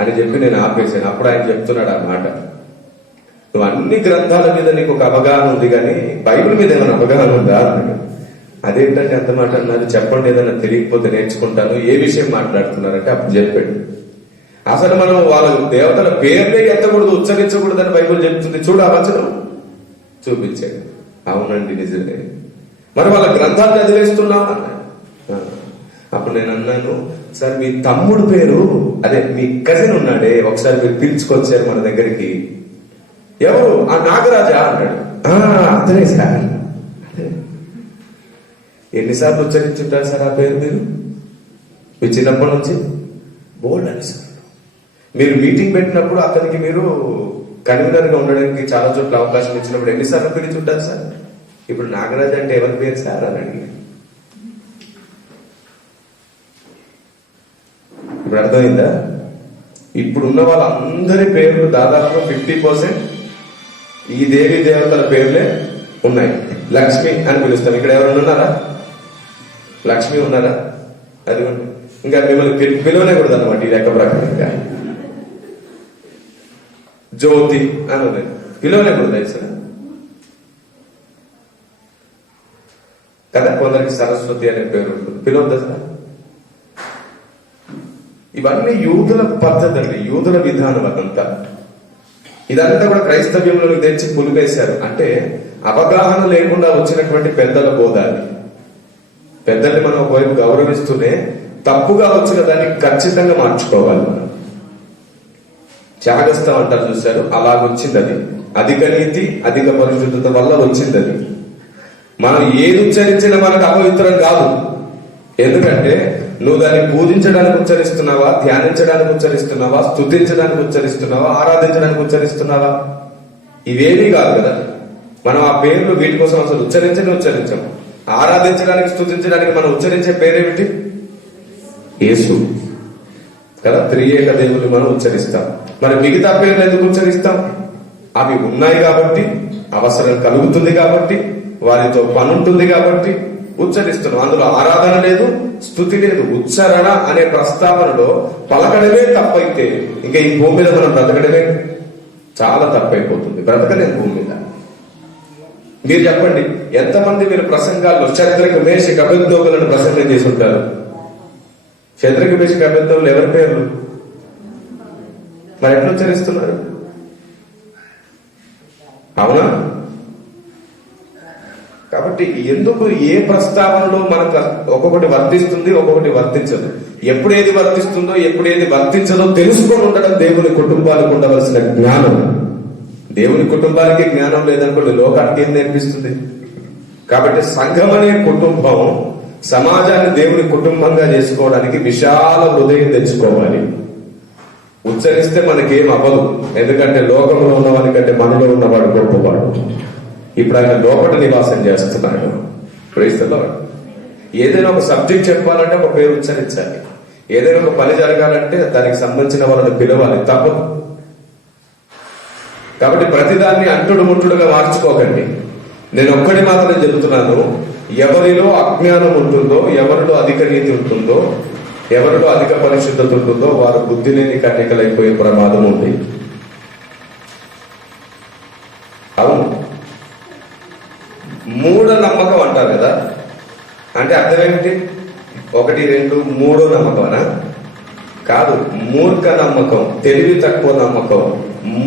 అని చెప్పి నేను ఆపేశాను. అప్పుడు ఆయన చెప్తున్నాడు ఆ మాట, నువ్వు అన్ని గ్రంథాల మీద నీకు ఒక అవగాహన ఉంది కానీ బైబిల్ మీద ఏమైనా అవగాహన ఉందా అన్నాడు. అదేంటంటే అంత మాట అన్నారు, చెప్పండి, ఏదైనా తెలియకపోతే నేర్చుకుంటాను. ఏ విషయం మాట్లాడుతున్నారంటే అప్పుడు చెప్పాడు, అసలు మనం వాళ్ళ దేవతల పేర్లే ఎత్తకూడదు, ఉచ్చరించకూడదు అని బైబిల్ చెప్తుంది. చూడు ఆ వచనం చూపించాడు. అవునండి నిజమే, మరి వాళ్ళ గ్రంథాలు చదివేస్తున్నాం అన్నాడు. అప్పుడు నేను అన్నాను, సార్ మీ తమ్ముడు పేరు, అదే మీ కజిన్ ఉన్నాడే, ఒకసారి మీరు పిలుచుకొచ్చారు మన దగ్గరికి, ఎవరు? ఆ నాగరాజా అన్నాడు. అతనే సార్. ఎన్నిసార్లు ఉచ్చరించుంటారు సార్ ఆ పేరు మీరు మీ చిన్నప్పటి నుంచి? బోల్డ్ అని సార్. మీరు మీటింగ్ పెట్టినప్పుడు అతనికి మీరు కన్వీనర్ గా ఉండడానికి చాలా చోట్ల అవకాశం ఇచ్చినప్పుడు ఎన్నిసార్లు పిలిచుంటారు సార్? ఇప్పుడు నాగరాజు అంటే ఎవరి పేరు సార్ అని అడిగారు. ఇప్పుడు అర్థమైందా? ఇప్పుడున్న వాళ్ళందరి పేర్లు దాదాపు 50% ఈ దేవి దేవతల పేర్లే ఉన్నాయి. లక్ష్మి అని పిలుస్తాం. ఇక్కడ ఎవరైనా ఉన్నారా? లక్ష్మి ఉన్నారా? అది ఇంకా మిమ్మల్ని పిలువనే కూడదు అనమాట ఈ లెక్క ప్రకారంగా. జ్యోతి అని ఉంది, పిలువనే కూడదు సార్ కదా. కొందరికి సరస్వతి అనే పేరు ఉంటుంది, పిలవద్దా సార్? ఇవన్నీ యూదుల పద్ధతి అండి, యూదుల విధానం అదంతా. ఇదంతా కూడా క్రైస్తవ్యంలోకి తెచ్చి పులిపేశారు. అంటే అవగాహన లేకుండా వచ్చినటువంటి పెద్దల బోధ అది. పెద్దల్ని మనం ఒకవైపు గౌరవిస్తూనే తప్పుగా వచ్చిన దాన్ని ఖచ్చితంగా మార్చుకోవాలి మనం. త్యాగస్థం అంటారు చూశారు, అలాగొచ్చింది అది. అధిక నీతి అధిక పరిశుద్ధత వల్ల వచ్చింది అది. మనం ఏది ఉచ్చరించినా మనకు అపవిత్రం కాదు. ఎందుకంటే నువ్వు దాన్ని పూజించడానికి ఉచ్చరిస్తున్నావా, ధ్యానించడానికి ఉచ్చరిస్తున్నావా, స్తుతించడానికి ఉచ్చరిస్తున్నావా, ఆరాధించడానికి ఉచ్చరిస్తున్నావా? ఇవేమీ కాదు కదా. మనం ఆ పేర్లు వీటి కోసం అసలు ఉచ్చరించాము. ఆరాధించడానికి స్తుతించడానికి మనం ఉచ్చరించే పేరేమిటి? యేసు కదా. త్రియేక దేవుని మనం ఉచ్చరిస్తాం. మరి మిగతా పేర్లు ఎందుకు ఉచ్చరిస్తాం? అవి ఉన్నాయి కాబట్టి, అవసరం కలుగుతుంది కాబట్టి, వారితో పని ఉంటుంది కాబట్టి ఉచ్చరిస్తున్నాం. అందులో ఆరాధన లేదు, స్తుతి లేదు. ఉచ్చరణ అనే ప్రస్తావనలో పలకడమే తప్పైతే ఇంకా ఈ భూమి మీద మనం బ్రతకడమే చాలా తప్పైపోతుంది. బ్రతకలేం భూమి మీద. మీరు చెప్పండి, ఎంతమంది మీరు ప్రసంగాల్లో శత్రుక మేషక అబేద్నెగోలను ప్రసంగం చేసి ఉంటారు? శత్రుక మేషక అబేద్నెగోలు ఎవరి పేర్లు? మరి ఎట్లా ఉచ్చరిస్తున్నారు? అవునా? కాబట్టి ఎందుకు ఏ ప్రస్తావనలో మనకు ఒక్కొక్కటి వర్తిస్తుంది, ఒక్కొక్కటి వర్తించదు. ఎప్పుడేది వర్తిస్తుందో ఎప్పుడేది వర్తించదో తెలుసుకొని ఉండడం దేవుని కుటుంబాలకు ఉండవలసిన జ్ఞానం. దేవుని కుటుంబానికి జ్ఞానం లేదనుకోండి, లోకానికి ఏం నేర్పిస్తుంది? కాబట్టి సంఘం అనే కుటుంబం సమాజాన్ని దేవుని కుటుంబంగా చేసుకోవడానికి విశాల హృదయం తెచ్చుకోవాలి. ఉచ్చరిస్తే మనకేం అవ్వదు. ఎందుకంటే లోకంలో ఉన్నవాడి కంటే మనలో ఉన్నవాడు గొప్పవాడు. ఇప్పుడు ఆయన లోపల నివాసం చేస్తున్నాడు. Praise the lord. ఏదైనా ఒక సబ్జెక్ట్ చెప్పాలంటే ఒక పేరు ఉచ్చరించాలి. ఏదైనా ఒక పని జరగాలంటే దానికి సంబంధించిన వాళ్ళని పిలవాలి, తప్పదు. కాబట్టి ప్రతిదాన్ని అంటుడు ముట్టుడుగా మార్చుకోకండి. నేను ఒక్కడి మాత్రం చెబుతున్నాను, ఎవరిలో అజ్ఞానం ఉంటుందో, ఎవరిలో అధిక నీతి ఉంటుందో, ఎవరిలో అధిక పరిశుద్ధత ఉంటుందో వారు బుద్ధి లేని కన్యకలైపోయే ప్రమాదం ఉంది. అవును, మూఢ నమ్మకం అంటారు కదా. అంటే అర్థం ఏమిటి? 1, 2, 3 నమ్మకమనా? కాదు, మూర్ఖ నమ్మకం, తెలివి తక్కువ నమ్మకం,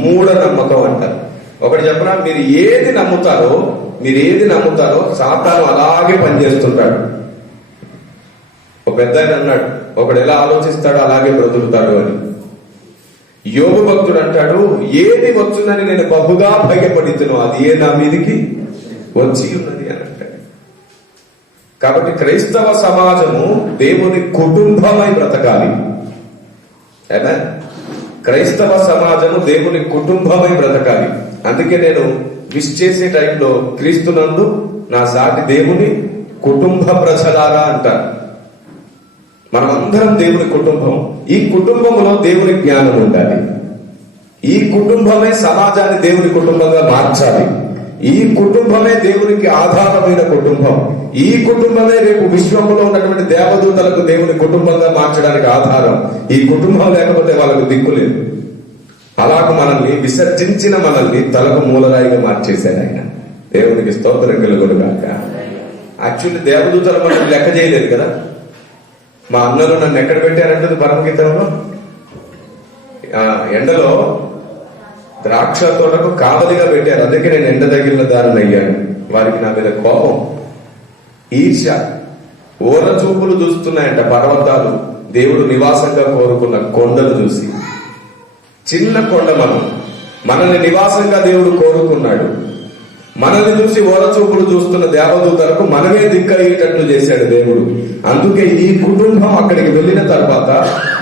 మూఢ నమ్మకం అంటారు. ఒకటి చెప్పనా, మీరు ఏది నమ్ముతారో సాతాను అలాగే పనిచేస్తుంటాడు. ఒక పెద్ద ఆయన అన్నాడు, ఒకడు ఎలా ఆలోచిస్తాడో అలాగే బ్రతుకుతాడు అని. యోగు భక్తుడు అంటాడు, ఏది వచ్చునని నేను బహుగా భయపడితును, అది ఏ నా మీదికి వచ్చి ఉన్నది అని అంటాడు. కాబట్టి క్రైస్తవ సమాజము దేవుని కుటుంబమై బ్రతకాలి. క్రైస్తవ సమాజము దేవుని కుటుంబమై బ్రతకాలి. అందుకే నేను విష్ చేసే టైంలో క్రీస్తునందు నా సాటి దేవుని కుటుంబ ప్రజలారా అంటారు. మనమందరం దేవుని కుటుంబం. ఈ కుటుంబంలో దేవుని జ్ఞానం ఉండాలి. ఈ కుటుంబమే సమాజాన్ని దేవుని కుటుంబంగా మార్చాలి. ఈ కుటుంబమే దేవునికి ఆధారమైన కుటుంబం. ఈ కుటుంబమే రేపు విశ్వంలో ఉన్నటువంటి దేవదూతలకు దేవుని కుటుంబంగా మార్చడానికి ఆధారం. ఈ కుటుంబం లేకపోతే వాళ్ళకు దిక్కు లేదు. అలాగ మనల్ని విసర్జించిన మనల్ని తలకు మూలరాయిగా మార్చేశాడు ఆయన. దేవునికి స్తోత్రం కలుగునుగాక. యాక్చువల్లీ దేవదూతలు మనల్ని లెక్క చేయలేదు కదా. మా అన్నలు నన్ను ఎక్కడ పెట్టారంటే పరమగీతంలో ఎండలో ద్రాక్ష తోటకు కావలిగా పెట్టారు. అందుకే నేను ఎండ తగిలిన దారిని అయ్యాను. వారికి నా మీద కోపం, ఈర్ష్య, ఓర చూపులు చూస్తున్నాయంట పర్వతాలు. దేవుడు నివాసంగా కోరుకున్న కొండలు చూసి, చిన్న కొండ మనల్ని నివాసంగా దేవుడు కోరుకున్నాడు. మనల్ని చూసి ఓర చూపులు చూస్తున్న దేవదూతలకు మనమే దిక్కయ్యేటట్లు చేశాడు దేవుడు. అందుకే ఈ కుటుంబం అక్కడికి వెళ్ళిన తర్వాత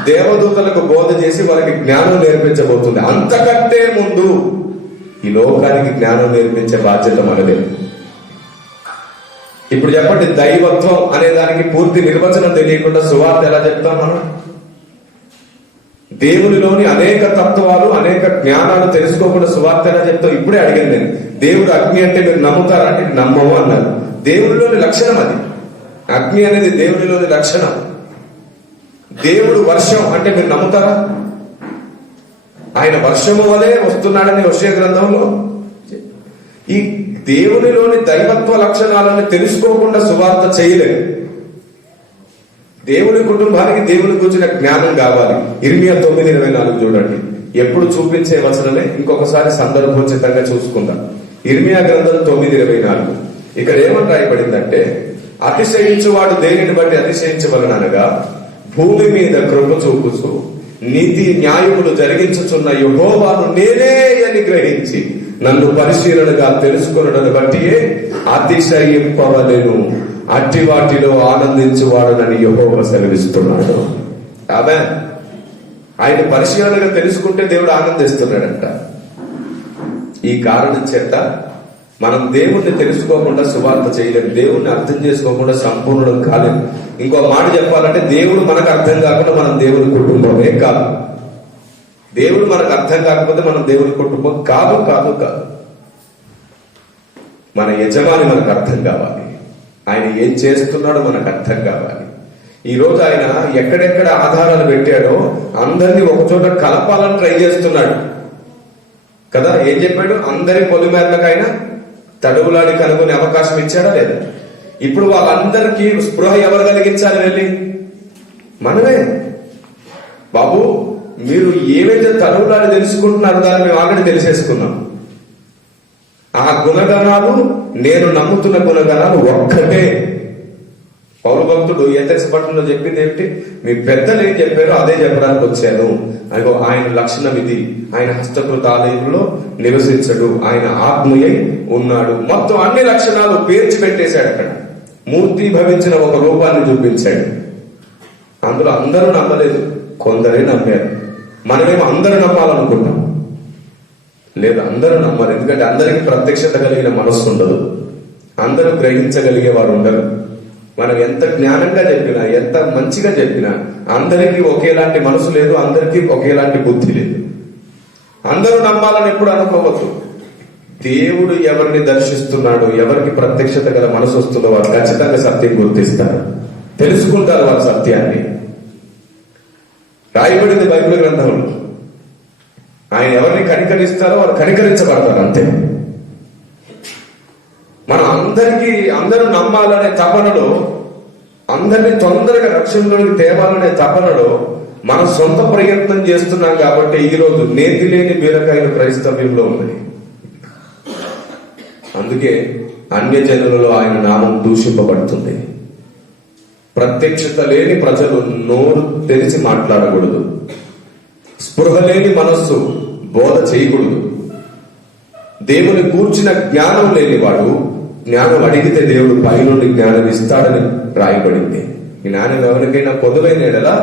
దేవదూతలకు బోధ చేసి వారికి జ్ఞానం నేర్పించబోతుంది. అంతకంటే ముందు ఈ లోకానికి జ్ఞానం నేర్పించే బాధ్యత మనదే. ఇప్పుడు చెప్పండి, దైవత్వం అనే దానికి పూర్తి నిర్వచనం తెలియకుండా సువార్త ఎలా చెప్తాం మనం? దేవునిలోని అనేక తత్వాలు, అనేక జ్ఞానాలు తెలుసుకోకుండా సువార్త ఎలా చెప్తాం? ఇప్పుడే అడిగాను నేను. దేవుడు అగ్ని అంటే మీరు నమ్ముతారా అంటే నమ్మము అన్నారు. దేవుడిలోని లక్షణం అది. అగ్ని అనేది దేవునిలోని లక్షణం. దేవుడు వర్షం అంటే మీరు నమ్ముతారా? ఆయన వర్షము వలె వస్తున్నాడని హోషేయ గ్రంథంలో. ఈ దేవునిలోని దైవత్వ లక్షణాలను తెలుసుకోకుండా సువార్త చేయలేదు. దేవుని కుటుంబానికి దేవుని గురించిన జ్ఞానం కావాలి. ఇర్మియా 9:24 చూడండి. ఎప్పుడు చూపించే వచనమే, ఇంకొకసారి సందర్భోచితంగా చూసుకుందాం. ఇర్మియా గ్రంథం 9:24. ఇక్కడ ఏమని రాయబడిందంటే, అతిశయించువాడు దేనిని బట్టి అతిశయించవలనగా భూమి మీద కృప చూపుచు నీతి న్యాయములు జరిగించుచున్న యెహోవాను నేనే అని గ్రహించి నన్ను పరిశీలనగా తెలుసుకొనుటను బట్టియే అతిశయింపవలెను, అట్టి వాటిలో ఆనందించువాడనని యెహోవా సెలవిస్తున్నాడు. ఆమేన్. ఆయన పరిశీలనగా తెలుసుకుంటే దేవుడు ఆనందిస్తున్నాడంట. ఈ కారణం చేత మనం దేవుణ్ణి తెలుసుకోకుండా సువార్త చేయలేము, దేవుణ్ణి అర్థం చేసుకోకుండా సంపూర్ణం కాలేము. ఇంకో మాట చెప్పాలంటే, దేవుడు మనకు అర్థం కాకుండా మనం దేవుని కుటుంబమే కాదు. దేవుడు మనకు అర్థం కాకపోతే మనం దేవుని కుటుంబం కాదు కాదు కాదు. మన యజమాని మనకు అర్థం కావాలి, ఆయన ఏం చేస్తున్నాడో మనకు అర్థం కావాలి. ఈ రోజు ఆయన ఎక్కడెక్కడ ఆధారాలు పెట్టాడో అందరినీ ఒకచోట కలపాలని ట్రై చేస్తున్నాడు కదా. ఏం చెప్పాడు? అందరి పొలిమేరలకైనా తడువులాడి కనుగొనే అవకాశం ఇచ్చాడా లేదా? ఇప్పుడు వాళ్ళందరికీ స్పృహ ఎవరు కలిగించాలి? వెళ్ళి మనమే. బాబు, మీరు ఏవైతే తడువులాడి తెలుసుకుంటున్నారో దాన్ని మేము ఆల్రెడీ తెలిసేసుకున్నాం. ఆ గుణగణాలు, నేను నమ్ముతున్న గుణగణాలు ఒక్కటే. పౌలు భక్తుడు ఏథెన్స్ పట్టణంలో చెప్పింది ఏమిటి? మీ పెద్దలు ఏం చెప్పారో అదే చెప్పడానికి వచ్చాను. అదిగో ఆయన లక్షణం ఇది, ఆయన హస్తకృత ఆలయంలో నివసించడు, ఆయన ఆత్మయై ఉన్నాడు. మొత్తం అన్ని లక్షణాలు పేర్చి పెట్టేశాడు. అక్కడ మూర్తి భవించిన ఒక రూపాన్ని చూపించాడు. అందులో అందరూ నమ్మలేదు, కొందరే నమ్మారు. మనమేమో అందరూ నమ్మాలనుకుంటాం. లేదు, అందరూ నమ్మాలి. ఎందుకంటే అందరికీ ప్రత్యక్షత కలిగిన మనస్సు ఉండదు, అందరూ గ్రహించగలిగే వారు ఉండరు. మనం ఎంత జ్ఞానంగా చెప్పినా, ఎంత మంచిగా చెప్పినా అందరికీ ఒకేలాంటి మనసు లేదు, అందరికీ ఒకేలాంటి బుద్ధి లేదు. అందరూ నమ్మాలని ఎప్పుడు అనుకోవద్దు. దేవుడు ఎవరిని దర్శిస్తున్నాడు, ఎవరికి ప్రత్యక్షత గల మనసు వస్తుందో వారు ఖచ్చితంగా సత్యం గుర్తిస్తారు, తెలుసుకుంటారు వారి సత్యాన్ని. రాయబడింది బైబిల్ గ్రంథంలో, ఆయన ఎవరిని కనికరిస్తారో వారు కనికరించబడతారు, అంతే. మనం అందరూ నమ్మాలనే తపనలో, అందరినీ తొందరగా రక్షణలోకి తేవాలనే తపనలో మన సొంత ప్రయత్నం చేస్తున్నాం. కాబట్టి ఈ రోజు నేతి లేని బీరకాయలు క్రైస్తవ్యంలో ఉన్నాయి. అందుకే అన్యజనులలో ఆయన నామం దూషింపబడుతుంది. ప్రత్యక్షత లేని ప్రజలు నోరు తెరిచి మాట్లాడకూడదు, స్పృహ లేని మనస్సు బోధ చేయకూడదు. దేవుని కూర్చిన జ్ఞానం లేనివాడు జ్ఞానం అడిగితే దేవుడు పైనుండి జ్ఞానం ఇస్తాడని రాయబడింది. జ్ఞానం ఎవరికైనా పొదువైన ఎడలా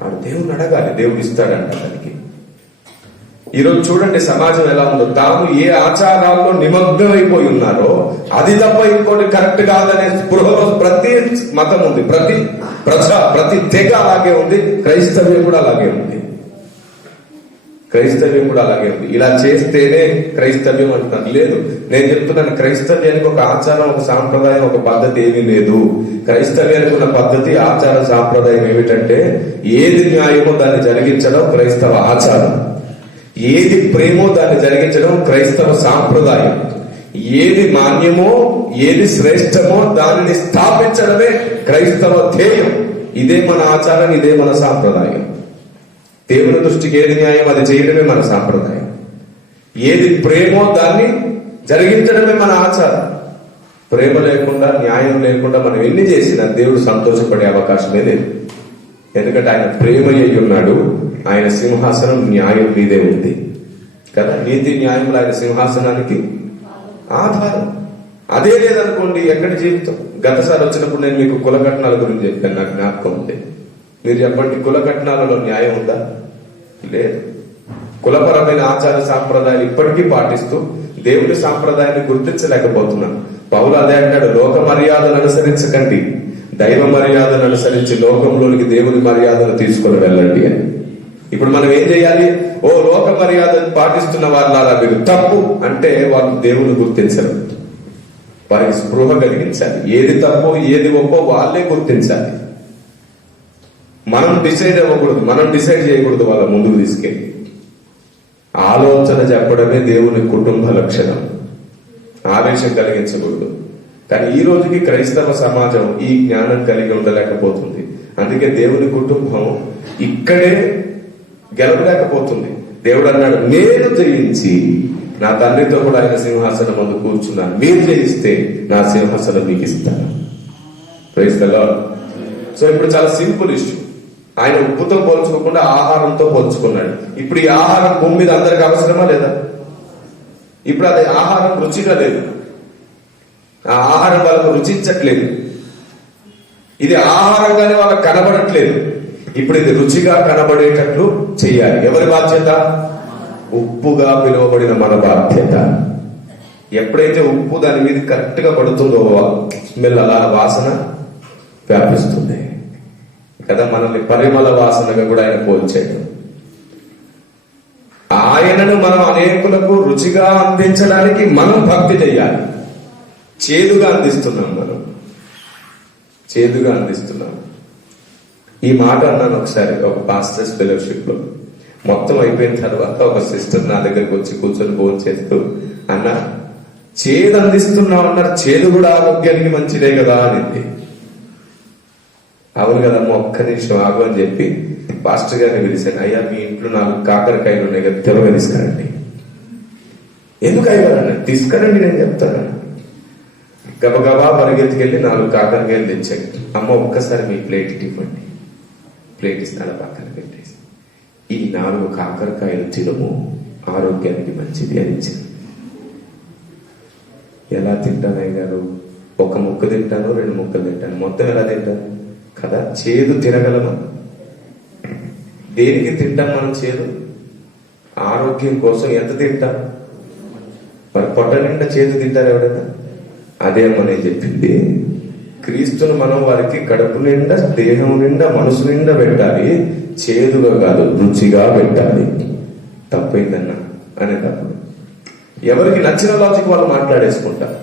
వాడు దేవుని అడగాలి, దేవుడు ఇస్తాడంట దానికి. ఈరోజు చూడండి సమాజం ఎలా ఉందో. తాము ఏ ఆచారాల్లో నిమగ్నమైపోయి ఉన్నారో అది తప్ప ఇంకోటి కరెక్ట్ కాదనే స్పృహలో ప్రతి మతం ఉంది, ప్రతి తెగ అలాగే ఉంది. క్రైస్తవ్యం కూడా అలాగే ఉంది. ఇలా చేస్తేనే క్రైస్తవ్యం అంటున్నారు. లేదు, నేను చెప్తున్నాను, క్రైస్తవ్యానికి ఒక ఆచారం, ఒక సాంప్రదాయం, ఒక పద్ధతి ఏమీ లేదు. క్రైస్తవ్యానికి ఉన్న పద్ధతి, ఆచార సాంప్రదాయం ఏమిటంటే, ఏది న్యాయమో దాన్ని జరిగించడం క్రైస్తవ ఆచారం, ఏది ప్రేమో దాన్ని జరిగించడం క్రైస్తవ సాంప్రదాయం, ఏది మాన్యమో ఏది శ్రేష్టమో దానిని స్థాపించడమే క్రైస్తవ ధ్యేయం. ఇదే మన ఆచారం, ఇదే మన సాంప్రదాయం. దేవుని దృష్టికి ఏది న్యాయం అది చేయడమే మన సాంప్రదాయం. ఏది ప్రేమో దాన్ని జరిగించడమే మన ఆచారం. ప్రేమ లేకుండా, న్యాయం లేకుండా మనం ఎన్ని చేసినా దేవుడు సంతోషపడే అవకాశమే లేదు. ఎందుకంటే ఆయన ప్రేమ అయి ఉన్నాడు, ఆయన సింహాసనం న్యాయం మీదే ఉంది కదా. నీతి న్యాయములు ఆయన సింహాసనానికి ఆధారం. అదే లేదనుకోండి, ఎక్కడి జీవితం? గతసారి వచ్చినప్పుడు నేను మీకు కుల కట్నాల గురించి చెప్పాను, నాకు జ్ఞాపకం ఉంది. మీరు చెప్పండి, కుల కట్నాలలో న్యాయం ఉందా? లేదు. కులపరమైన ఆచార సాంప్రదాయాలు ఇప్పటికీ పాటిస్తూ దేవుని సాంప్రదాయాన్ని గుర్తించలేకపోతున్నాను. పౌలు అదే అంటాడు, లోక మర్యాదను అనుసరించకండి, దైవ మర్యాదను అనుసరించి లోకంలోనికి దేవుని మర్యాదను తీసుకొని వెళ్ళండి అని. ఇప్పుడు మనం ఏం చేయాలి? లోక మర్యాదను పాటిస్తున్న వాళ్ళ మీరు తప్పు అంటే వాళ్ళు దేవుని గుర్తించరు, వారికి స్పృహ కలిగించాలి. ఏది తప్పో ఏది ఒప్పో వాళ్ళే గుర్తించాలి. మనం డిసైడ్ అవ్వకూడదు, మనం డిసైడ్ చేయకూడదు, వాళ్ళ ముందుకు తీసుకెళ్ళి. ఆలోచన చెప్పడమే దేవుని కుటుంబ లక్షణం, ఆవేశం కలిగించకూడదు. కానీ ఈ రోజుకి క్రైస్తవ సమాజం ఈ జ్ఞానం కలిగి ఉండలేకపోతుంది. అందుకే దేవుని కుటుంబం ఇక్కడే గెలవలేకపోతుంది. దేవుడు అన్నాడు, నేను జయించి నా తండ్రితో కూడా ఆయన సింహాసనం ముందు కూర్చున్నాను, మీరు జయిస్తే నా సింహాసనం మీకు ఇస్తాను. Praise the lord. సో ఇప్పుడు చాలా సింపుల్ ఇష్యూ. ఆయన ఉప్పుతో పోల్చుకోకుండా ఆహారంతో పోల్చుకున్నాడు. ఇప్పుడు ఈ ఆహారం భూమి మీద అందరికి అవసరమా లేదా? ఇప్పుడు అది ఆహారం రుచిగా లేదు, ఆ ఆహారం వాళ్ళకు రుచించట్లేదు, ఇది ఆహారంగానే వాళ్ళకు కనబడట్లేదు. ఇప్పుడు ఇది రుచిగా కనబడేటట్లు చెయ్యాలి. ఎవరి బాధ్యత? ఉప్పుగా పిలువబడిన మన బాధ్యత. ఎప్పుడైతే ఉప్పు దాని మీద కరెక్ట్ గా పడుతుందో స్మెల్ అలా వాసన వ్యాపిస్తుంది కదా. మనల్ని పరిమళ వాసనగా కూడా ఆయన పోల్చాడు. ఆయనను మనం అనేకులకు రుచిగా అందించడానికి మనం భక్తి చెయ్యాలి. చేదుగా అందిస్తున్నాం, మనం చేదుగా అందిస్తున్నాం. ఈ మాట అన్నాను ఒకసారి ఒక పాస్టర్స్ ఫెలోషిప్ లో. మొత్తం అయిపోయిన తర్వాత ఒక సిస్టర్ నా దగ్గరకు వచ్చి కూర్చొని ఫోన్ చేస్తూ, అన్న చేదు అందిస్తున్నావు అన్నారు, చేదు కూడా ఆరోగ్యానికి మంచిదే కదా అనింది. అవును కదమ్మా, ఒక్క నిమిషం ఆగు అని చెప్పి పాస్టర్ గారిని పిలిచాను. అయ్యా, మీ ఇంట్లో 4 కాకరకాయలు ఉన్నాయి కదా, త్వరగా తీసుకురండి. ఎందుకు అయ్యారన్న? తీసుకురండి, నేను చెప్తాను. గబగబా పరిగెత్తుకెళ్ళి 4 కాకరకాయలు తెచ్చాను. అమ్మ, ఒక్కసారి మీ ప్లేట్ ఇవ్వండి. ప్లేట్ ఇస్తాను, పక్కన పెట్టేసి, ఈ 4 కాకరకాయలు తినము, ఆరోగ్యానికి మంచిది అని ఇచ్చాను. ఎలా తింటాను అయ్యారు? ఒక ముక్క తింటాను, 2 ముక్కలు తింటాను, మొత్తం ఎలా తింటాను కదా. చేదు తినగలమా? దేనికి తింటాం మనం చేదు? ఆరోగ్యం కోసం. ఎంత తింటాం? మరి పొట్ట నిండా చేదు తింటారు ఎవరైనా? అదే అమ్మ నేను చెప్పింది. క్రీస్తును మనం వారికి కడుపు నిండా, దేహం నిండా, మనసు నిండా పెట్టాలి. చేదుగా కాదు, రుచిగా పెట్టాలి. తప్పైందన్నా అనేటప్పుడు ఎవరికి నచ్చిన లాజిక్ వాళ్ళు మాట్లాడేసుకుంటారు.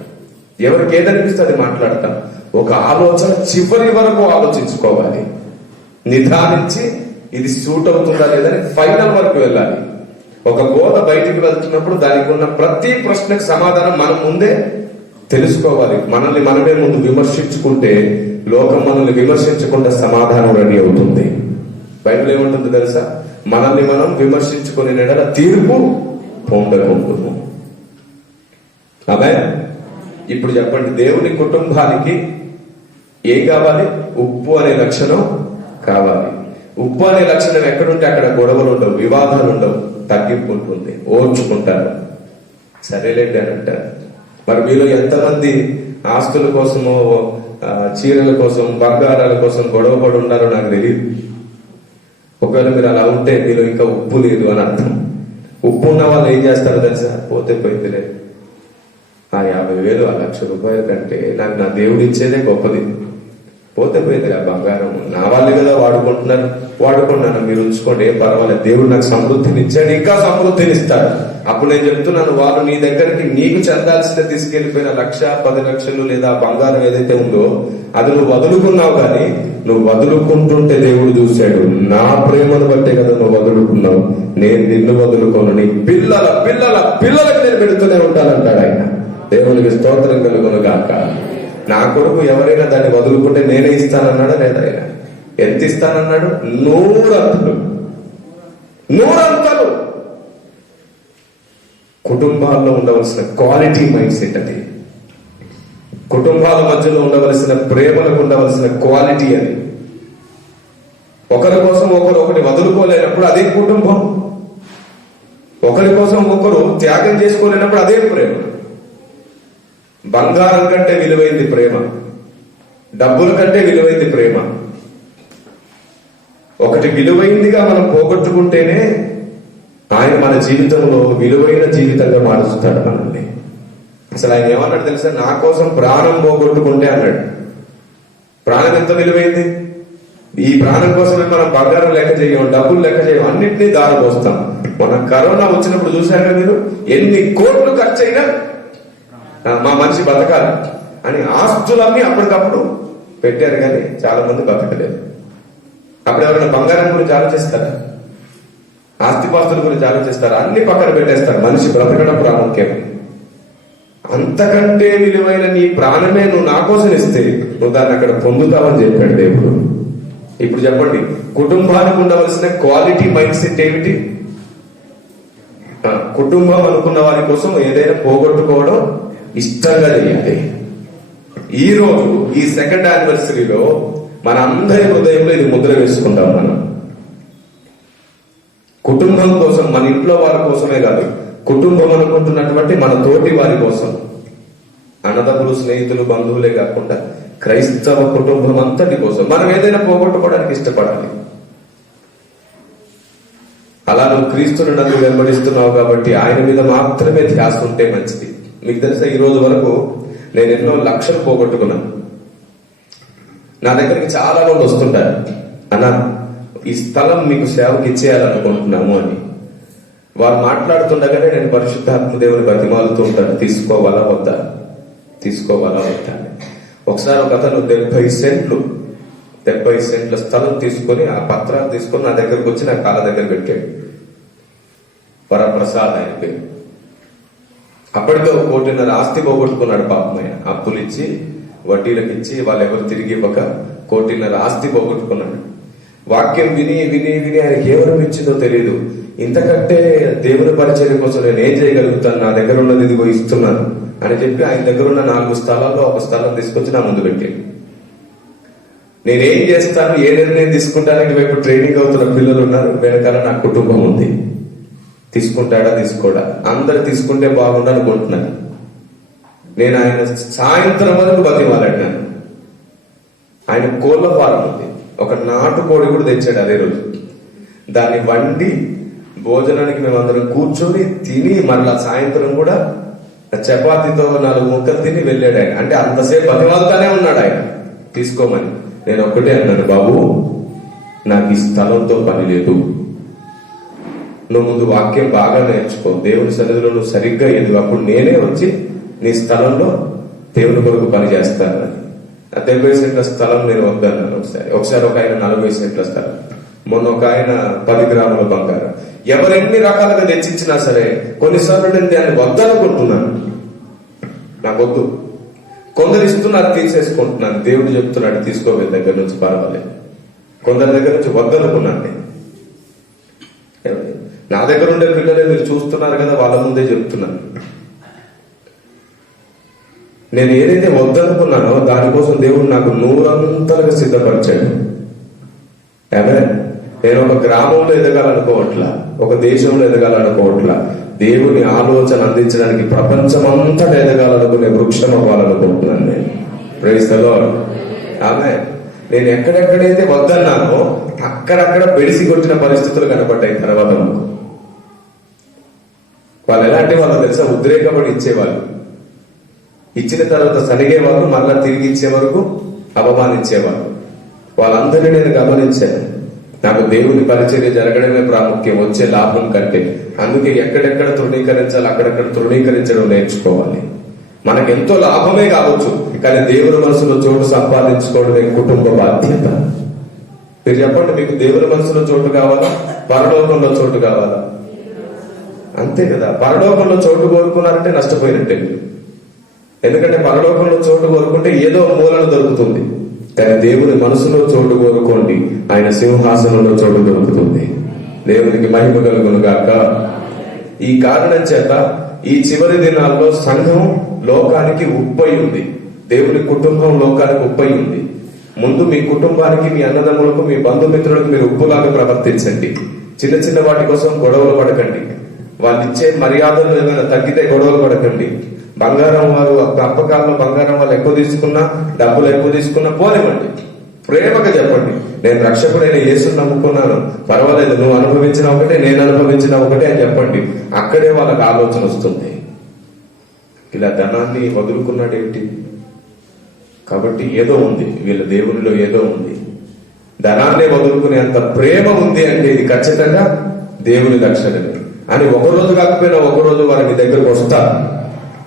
ఎవరికి ఏదనిపిస్తే అది మాట్లాడతాం. ఒక ఆలోచన చివరి వరకు ఆలోచించుకోవాలి, నిదానించి ఇది సూట్ అవుతుందా లేదని ఫైనల్ వరకు వెళ్ళాలి. ఒక బోధ బయటికి వెళ్తున్నప్పుడు దానికి ఉన్న ప్రతి ప్రశ్నకు సమాధానం మనం ముందే తెలుసుకోవాలి. మనల్ని మనమే ముందు విమర్శించుకుంటే లోకం మనల్ని విమర్శించకుండా సమాధానం రెడీ అవుతుంది. బైబిల్ ఏముంటుంది తెలుసా? మనల్ని మనం విమర్శించుకునే నెడల తీర్పు పొందకుంటున్నాం. ఆమేన్. ఇప్పుడు చెప్పండి, దేవుని కుటుంబానికి ఏం కావాలి? ఉప్పు అనే లక్షణం కావాలి. ఉప్పు అనే లక్షణం ఎక్కడుంటే అక్కడ గొడవలు ఉండవు, వివాదాలు ఉండవు, తగ్గింపు ఉంటుంది, ఓర్చుకుంటారు. సరేలేండి అని అంటారు. మరి మీలో ఎంతమంది ఆస్తుల కోసమో, చీరల కోసం, బంగారాల కోసం గొడవపడి ఉన్నారో నాకు తెలియదు. ఒకవేళ మీరు అలా ఉంటే మీరు ఇంకా ఉప్పు లేదు అని అర్థం. ఉప్పు ఉన్న వాళ్ళు ఏం చేస్తారో తెలుసా? పోతే పోయిందిలే, ఆ 50,000 ఆ 1,00,000 రూపాయల కంటే నాకు నా దేవుడు ఇచ్చేదే గొప్పది. పోతే పోయింది ఆ బంగారం, నా వాళ్ళే కదా వాడుకున్నాను, మీరు ఉంచుకోండి, ఏం పర్వాలేదు, దేవుడు నాకు సమృద్ధిని ఇచ్చాడు, ఇంకా సమృద్ధిని ఇస్తాడు. అప్పుడు నేను చెప్తున్నాను, వాళ్ళు నీ దగ్గరికి నీకు చెందాల్సిన తీసుకెళ్లిపోయిన 1,00,000, 10 లక్షలు లేదా బంగారం ఏదైతే ఉందో అది నువ్వు వదులుకున్నావు. కానీ నువ్వు వదులుకుంటుంటే దేవుడు చూశాడు, నా ప్రేమను బట్టే కదా నువ్వు వదులుకున్నావు, నేను నిన్ను వదులుకోను, నీ పిల్లలకు నేను పెడుతూనే ఉంటానంటాడు ఆయన. దేవునికి స్తోత్రం కలుగును గాక. నా కొడుకు ఎవరైనా దాన్ని వదులుకుంటే నేనే ఇస్తానన్నాడా లేదా? ఆయన ఎంత ఇస్తానన్నాడు? 100 అంతలు. కుటుంబాల్లో ఉండవలసిన క్వాలిటీ మైండ్ సెట్ అది. కుటుంబాల మధ్యలో ఉండవలసిన ప్రేమలకు ఉండవలసిన క్వాలిటీ అది. ఒకరి కోసం ఒకటి వదులుకోలేనప్పుడు అదే కుటుంబం. ఒకరి కోసం ఒకరు త్యాగం చేసుకోలేనప్పుడు అదే ప్రేమ. బంగారం కంటే విలువైంది ప్రేమ, డబ్బుల కంటే విలువైంది ప్రేమ. ఒకటి విలువైందిగా మనం పోగొట్టుకుంటేనే ఆయన మన జీవితంలో విలువైన జీవితంగా మారుస్తాడు మనల్ని. అసలు ఆయన ఏమన్నాడు తెలుసా? నా కోసం ప్రాణం పోగొట్టుకుంటే అన్నాడు. ప్రాణం ఎంత విలువైంది? ఈ ప్రాణం కోసమే మనం బంగారం లెక్క చేయం, డబ్బులు లెక్క చేయం, అన్నింటినీ దారిపోస్తాం. మన కరోనా వచ్చినప్పుడు చూశారు మీరు, ఎన్ని కోట్లు ఖర్చు అయినా మా మనిషి బతకాలి అని ఆస్తులన్నీ అప్పటికప్పుడు పెట్టారు, కానీ చాలా మంది బతకలేదు. అప్పుడు ఎవరైనా బంగారం గురించి ఆలోచిస్తారా? ఆస్తిపాస్తుల గురించి ఆలోచిస్తారా? అన్ని పక్కన పెట్టేస్తారు. మనిషి బ్రతకడం ప్రాముఖ్యం. అంతకంటే విలువైన నీ ప్రాణమే నువ్వు నా కోసం ఇస్తే నువ్వు దాన్ని అక్కడ పొందుతావని చెప్పాడు దేవుడు. ఇప్పుడు చెప్పండి, కుటుంబానికి ఉండవలసిన క్వాలిటీ మైండ్ సెట్ ఏమిటి? కుటుంబం అనుకున్న వారి కోసం ఏదైనా పోగొట్టుకోవడం ఇష్టంగా చేయాలి. ఈ రోజు ఈ సెకండ్ యానివర్సరీలో మన అందరి హృదయంలో ఇది ముద్ర వేసుకుంటాం. మనం కుటుంబం కోసం, మన ఇంట్లో వారి కోసమే కాదు, కుటుంబం అనుకుంటున్నటువంటి మన తోటి వారి కోసం, అన్నదమ్ములు, స్నేహితులు, బంధువులే కాకుండా క్రైస్తవ కుటుంబం అంతటి కోసం మనం ఏదైనా పోగొట్టుకోవడానికి ఇష్టపడాలి. అలా నువ్వు క్రీస్తుని నన్ను వెంబడిస్తున్నావు కాబట్టి ఆయన మీద మాత్రమే ధ్యాస ఉంటే మంచిది. మీకు తెలుసా, ఈ రోజు వరకు నేను ఎన్నో లక్షలు పోగొట్టుకున్నాను. నా దగ్గరికి చాలా మంది వస్తుంటారు, అన్నా ఈ స్థలం మీకు సేవకి ఇచ్చేయాలనుకుంటున్నాము అని. వారు మాట్లాడుతుండగానే నేను పరిశుద్ధాత్మ దేవుని బతిమాలుతూ ఉంటాను, తీసుకోవాలా వద్దా, తీసుకోవాలా వద్దా. ఒకసారి ఒక అతను 70 సెంట్ల స్థలం తీసుకొని ఆ పత్రాలు తీసుకొని నా దగ్గరకు వచ్చి నా కాళ్ళ దగ్గర పెట్టాడు. వరప్రసాద్ ఆయన పేరు. అప్పటికే 1.5 కోటి ఆస్తి పోగొట్టుకున్నాడు పాపం. ఆయన అప్పులు ఇచ్చి, వడ్డీలకు ఇచ్చి, వాళ్ళు ఎవరు తిరిగి ఇవ్వక 1.5 కోటి ఆస్తి పోగొట్టుకున్నాడు. వాక్యం విని విని విని ఆయనకి ఏమనిపించిందో తెలియదు. ఇంతకంటే దేవుని పరిచయం కోసం నేను ఏం చేయగలుగుతాను, నా దగ్గర ఉన్నది ఇదిగో ఇస్తున్నాను అని చెప్పి ఆయన దగ్గర ఉన్న 4 స్థలాల్లో ఒక స్థలం తీసుకొచ్చి నా ముందు పెట్టాడు. నేనేం చేస్తాను, ఏ నిర్ణయం తీసుకుంటానని వైపు ట్రైనింగ్ అవుతున్న పిల్లలు ఉన్నారు, వెనకాల నా కుటుంబం ఉంది. తీసుకుంటాడా తీసుకోడా, అందరు తీసుకుంటే బాగుండు అనుకుంటున్నాను. నేను ఆయన సాయంత్రం వరకు బతిమాలాడినాను. ఆయన కోళ్ళ ఫారం ఉంది, ఒక నాటుకోడి కూడా తెచ్చాడు అదే రోజు. దాన్ని వండి భోజనానికి మేమందరం కూర్చొని తిని మళ్ళా సాయంత్రం కూడా చపాతీతో 4 ముక్కలు తిని వెళ్ళాడు ఆయన. అంటే అంతసేపు బతిమాలుతానే ఉన్నాడు ఆయన తీసుకోమని. నేను ఒక్కటే అన్నాను, బాబు నాకు ఈ స్థలంతో పని లేదు, నువ్వు ముందు వాక్యం బాగా నేర్చుకో, దేవుని సన్నిధిలో నువ్వు సరిగ్గా ఎదుగు, అప్పుడు నేనే వచ్చి నీ స్థలంలో దేవుని కొరకు పని చేస్తాను అని. 70 సెంట్ల స్థలం నేను వద్దన్నాను. ఒకసారి ఒక ఆయన 40 సెంట్ల స్థలం, మొన్న ఒక ఆయన 10 గ్రాముల బంగారం. ఎవరెన్ని రకాలుగా తెచ్చిచ్చినా సరే కొన్నిసార్లు నేను దాన్ని వద్దనుకుంటున్నాను, నాకొద్దు. కొందరు ఇస్తున్నారు, తీసేసుకుంటున్నాను. దేవుడు చెప్తున్నాడు తీసుకోవే దగ్గర నుంచి, పర్వాలేదు. కొందరి దగ్గర నుంచి వద్దనుకున్నాను నేను. నా దగ్గర ఉండే పిల్లలే మీరు చూస్తున్నారు కదా, వాళ్ళ ముందే చెప్తున్నాను. నేను ఏదైతే వద్దనుకున్నానో దానికోసం దేవుడు నాకు 100 సిద్ధపరిచాడు. నేను ఒక గ్రామంలో ఎదగాలనుకోవట్లా, ఒక దేశంలో ఎదగాలనుకోవట్లా, దేవుని ఆలోచన అందించడానికి ప్రపంచమంతటా ఎదగాలనుకునే వృక్షం అవ్వాలనుకుంటున్నాను నేను. Praise the Lord. ఆమేన్. నేను ఎక్కడెక్కడైతే వద్దన్నానో అక్కడక్కడ బెడిసి కొట్టిన పరిస్థితులు కనపడ్డాయి తర్వాత. వాళ్ళు ఎలాంటి వాళ్ళు తెలుసా, ఉద్రేకపడి ఇచ్చేవాళ్ళు. ఇచ్చిన తర్వాత సరిగేవాళ్ళు, మళ్ళా తిరిగి ఇచ్చే వరకు అవమానించేవాళ్ళు. వాళ్ళందరినీ నేను గమనించాను. నాకు దేవుని పరిచర్య జరగడమే ప్రాముఖ్యం, వచ్చే లాభం కంటే. అందుకే ఎక్కడెక్కడ తృణీకరించాలి అక్కడెక్కడ తృణీకరించడం నేర్చుకోవాలి. మనకెంతో లాభమే కావచ్చు, కానీ దేవుని మనసులో చోటు సంపాదించుకోవడమే కుటుంబ బాధ్యత. మీరు చెప్పండి, మీకు దేవుని మనసులో చోటు కావాలా, పరలోకంలో చోటు కావాలా? అంతే కదా. పరలోకంలో చోటు కోరుకున్నారంటే నష్టపోయినట్టే. ఎందుకంటే పరలోకంలో చోటు కోరుకుంటే ఏదో మూలన దొరుకుతుంది, కానీ దేవుని మనసులో చోటు కోరుకోండి, ఆయన సింహాసనంలో చోటు దొరుకుతుంది. దేవునికి మహిమ కలుగును గాక. ఈ కారణం చేత ఈ చివరి దినాల్లో సంఘం లోకానికి ఉప్పై ఉంది, దేవుని కుటుంబం లోకానికి ఉప్పై ఉంది. ముందు మీ కుటుంబానికి, మీ అన్నదమ్ములకు, మీ బంధుమిత్రులకు మీరు ఉప్పులాగా ప్రవర్తించండి. చిన్న చిన్న వాటి కోసం గొడవలు పడకండి. వాళ్ళు ఇచ్చే మర్యాదలు ఏమైనా తగ్గితే గొడవలు పడకండి. బంగారం వారు అప్పకాలంలో బంగారం వాళ్ళు ఎక్కువ తీసుకున్నా, డబ్బులు ఎక్కువ తీసుకున్నా పోనివ్వండి. ప్రేమగా చెప్పండి, నేను రక్షకుడైన యేసుని నమ్ముకున్నాను, పర్వాలేదు, నువ్వు అనుభవించిన ఒకటే, నేను అనుభవించిన ఒకటే అని చెప్పండి. అక్కడే వాళ్ళకి ఆలోచన వస్తుంది, ఇలా ధనాన్ని వదులుకున్నాడేంటి, కాబట్టి ఏదో ఉంది, వీళ్ళ దేవునిలో ఏదో ఉంది. ధనాన్ని వదులుకునేంత ప్రేమ ఉంది అంటే ఇది ఖచ్చితంగా దేవుని లక్షణమే అని. ఒకరోజు కాకపోయినా ఒకరోజు వారి మీ దగ్గరకు వస్తారు.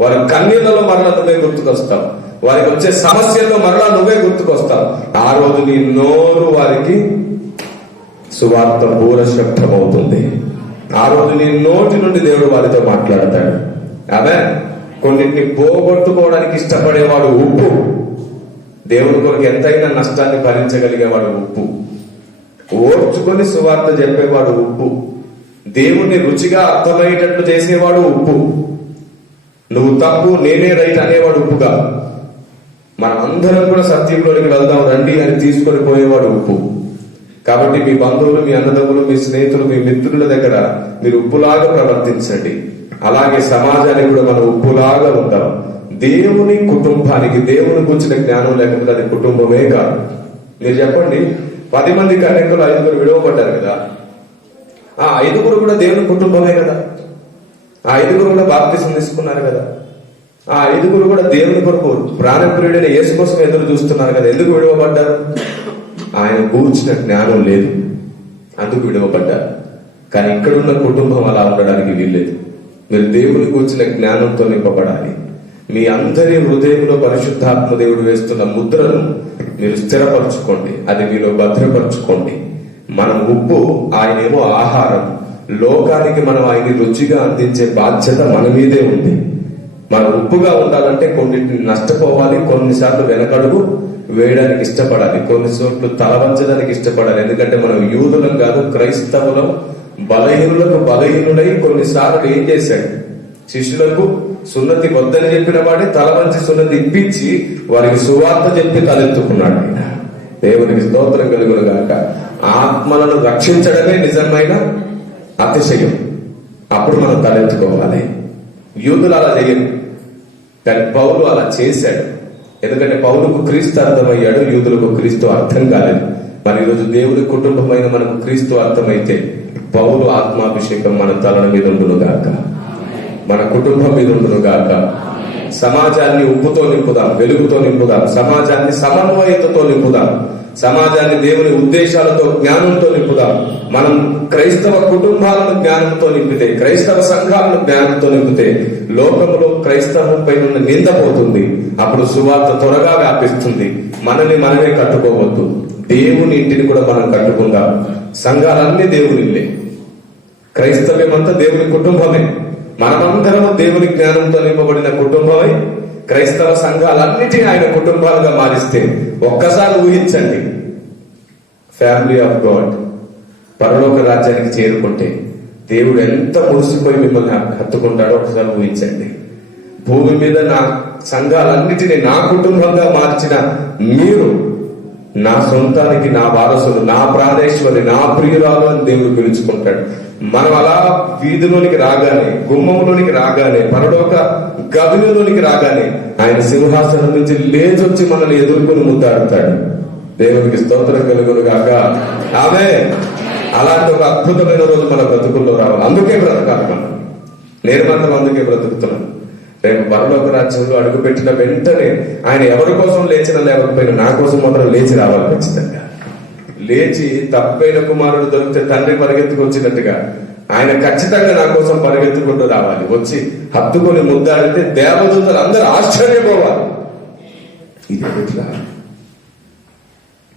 వారి కన్నీళ్లలో మరలా నువ్వే గుర్తుకొస్తావు, వారికి వచ్చే సమస్యల్లో మరలా నువ్వే గుర్తుకొస్తావు. ఆ రోజు నీ నోరు వారికి సువార్త పూర శబ్దమవుతుంది. ఆ రోజు నీ నోటి నుండి దేవుడు వారితో మాట్లాడతాడు. ఆమె కొన్నింటిని పోగొట్టుకోవడానికి ఇష్టపడేవాడు ఉప్పు, దేవుని కొరకు ఎంతైనా నష్టాన్ని భరించగలిగేవాడు ఉప్పు, ఓర్చుకొని సువార్త చెప్పేవాడు ఉప్పు. దేవుణ్ణి రుచిగా అర్థమయ్యేటట్లు చేసేవాడు ఉప్పు. నువ్వు తప్పు నేనే రైట్ అనేవాడు ఉప్పుగా. మనం అందరం కూడా సత్యంలోనికి వెళ్దాం రండి అని తీసుకొని పోయేవాడు ఉప్పు. కాబట్టి మీ బంధువులు, మీ అన్నదమ్ములు, మీ స్నేహితులు, మీ మిత్రుల దగ్గర మీరు ఉప్పులాగా ప్రవర్తించండి. అలాగే సమాజానికి కూడా మనం ఉప్పులాగా ఉంటాం. దేవుని కుటుంబానికి దేవుని గురించిన జ్ఞానం లేకపోతే అది కుటుంబమే కాదు. మీరు చెప్పండి, 10 మంది కన్యకలు 5 విడవబడ్డారు కదా, ఆ 5 కూడా దేవుని కుటుంబమే కదా. ఆ 5 కూడా బాప్తిసం తీసుకున్నారు కదా. ఆ 5 కూడా దేవుని కొరకు ప్రాణప్రియుడైన యేసు కోసం ఎదురు చూస్తున్నారు కదా. ఎందుకు విడవబడ్డారు? ఆయన కూర్చిన జ్ఞానం లేదు, అందుకు విడవబడ్డారు. కానీ ఇక్కడున్న కుటుంబం అలా ఉండడానికి వీల్లేదు. మీరు దేవుని కూర్చిన జ్ఞానంతో నింపబడాలి. మీ అందరి హృదయంలో పరిశుద్ధాత్మ దేవుడు వేస్తున్న ముద్రను మీరు స్థిరపరచుకోండి, అది మీలో భద్రపరచుకోండి. మనం ఉప్పు, ఆయనేమో ఆహారం. లోకానికి మనం ఆయన్ని రుచిగా అందించే బాధ్యత మన మీదే ఉంది. మనం ఉప్పుగా ఉండాలంటే కొన్నిటిని నష్టపోవాలి, కొన్నిసార్లు వెనకడుగు వేయడానికి ఇష్టపడాలి, కొన్నిసార్లు తలవంచడానికి ఇష్టపడాలి. ఎందుకంటే మనం యూదులం కాదు, క్రైస్తవులం. బలహీనులకు బలహీనుడై కొన్నిసార్లు ఏం చేశాడు? శిష్యులకు సున్నతి వద్దని చెప్పిన వాడి తల వంచి సున్నతి ఇప్పించి వారికి సువార్త చెప్పి తలెత్తుకున్నాడు. దేవునికి స్తోత్రం కలుగును గాక. ఆత్మలను రక్షించడమే నిజమైన అతిశయం. అప్పుడు మనం తలెత్తుకోవాలి. యూదులు అలా చేయరు, కానీ పౌలు అలా చేశాడు. ఎందుకంటే పౌలుకు క్రీస్తు అర్థమయ్యాడు, యూదులకు క్రీస్తు అర్థం కాలేదు. మరి ఈరోజు దేవుడి కుటుంబమైన మనకు క్రీస్తు అర్థమైతే పౌలు ఆత్మాభిషేకం మన తలల మీద ఉండును గాక, మన కుటుంబం మీద ఉండును గాక. సమాజాన్ని ఉప్పుతో నింపుదాం, వెలుగుతో నింపుదాం. సమాజాన్ని సమన్వయతతో నింపుదాం. సమాజాన్ని దేవుని ఉద్దేశాలతో, జ్ఞానంతో నింపుదాం. మనం క్రైస్తవ కుటుంబాలను జ్ఞానంతో నింపితే, క్రైస్తవ సంఘాలను జ్ఞానంతో నింపితే లోకంలో క్రైస్తవం పైన ఉన్న నింద పోతుంది. అప్పుడు సువార్త త్వరగా వ్యాపిస్తుంది. మనల్ని మనమే కట్టుకోవద్దు, దేవుని ఇంటిని కూడా మనం కట్టుకుందాం. సంఘాలన్నీ దేవునిలే, క్రైస్తవ్యం అంతా దేవుని కుటుంబమే. మనమందరం దేవుని జ్ఞానంతో నింపబడిన కుటుంబమై క్రైస్తవ సంఘాలన్నిటినీ ఆయన కుటుంబాలుగా మారిస్తే ఒక్కసారి ఊహించండి, ఫ్యామిలీ ఆఫ్ గాడ్ పరలోక రాజ్యానికి చేరుకుంటే దేవుడు ఎంత మురిసిపోయి మిమ్మల్ని హత్తుకుంటాడో ఒకసారి ఊహించండి. భూమి మీద నా సంఘాలన్నిటినీ నా కుటుంబంగా మార్చిన మీరు నా సొంతానికి నా వారసులు, నా ప్రాణేశ్వరి, నా ప్రియురాలు అని దేవుడు పిలుచుకుంటాడు. మనం అలా వీధిలోనికి రాగానే, గుమ్మంలోనికి రాగానే, పరలోక గదిలోనికి రాగానే ఆయన సింహాసనం నుంచి లేచొచ్చి మనల్ని ఎదుర్కొని ముద్దాడుతాడు. దేవునికి స్తోత్రం కలుగును గాక. ఆమేన్. అలాంటి ఒక అద్భుతమైన రోజు మన బ్రతుకుల్లో రావాలి. అందుకే బ్రతకాలి మనం. నేను మాత్రం అందుకే బ్రతుకుతున్నాను. రేపు పరలోక రాజ్యంలో అడుగుపెట్టిన వెంటనే ఆయన ఎవరి కోసం లేచినా లేకపోయినా నా కోసం మాత్రం లేచి రావాలి. ఖచ్చితంగా లేచి తప్పైన కుమారుడు దొరికితే తండ్రి పరిగెత్తుకొచ్చినట్టుగా ఆయన ఖచ్చితంగా నా కోసం పరిగెత్తుకుంటూ రావాలి. వచ్చి హత్తుకొని ముద్దాడితే దేవదూతలు అందరూ ఆశ్చర్యపోవాలి. ఇది ఎట్లా?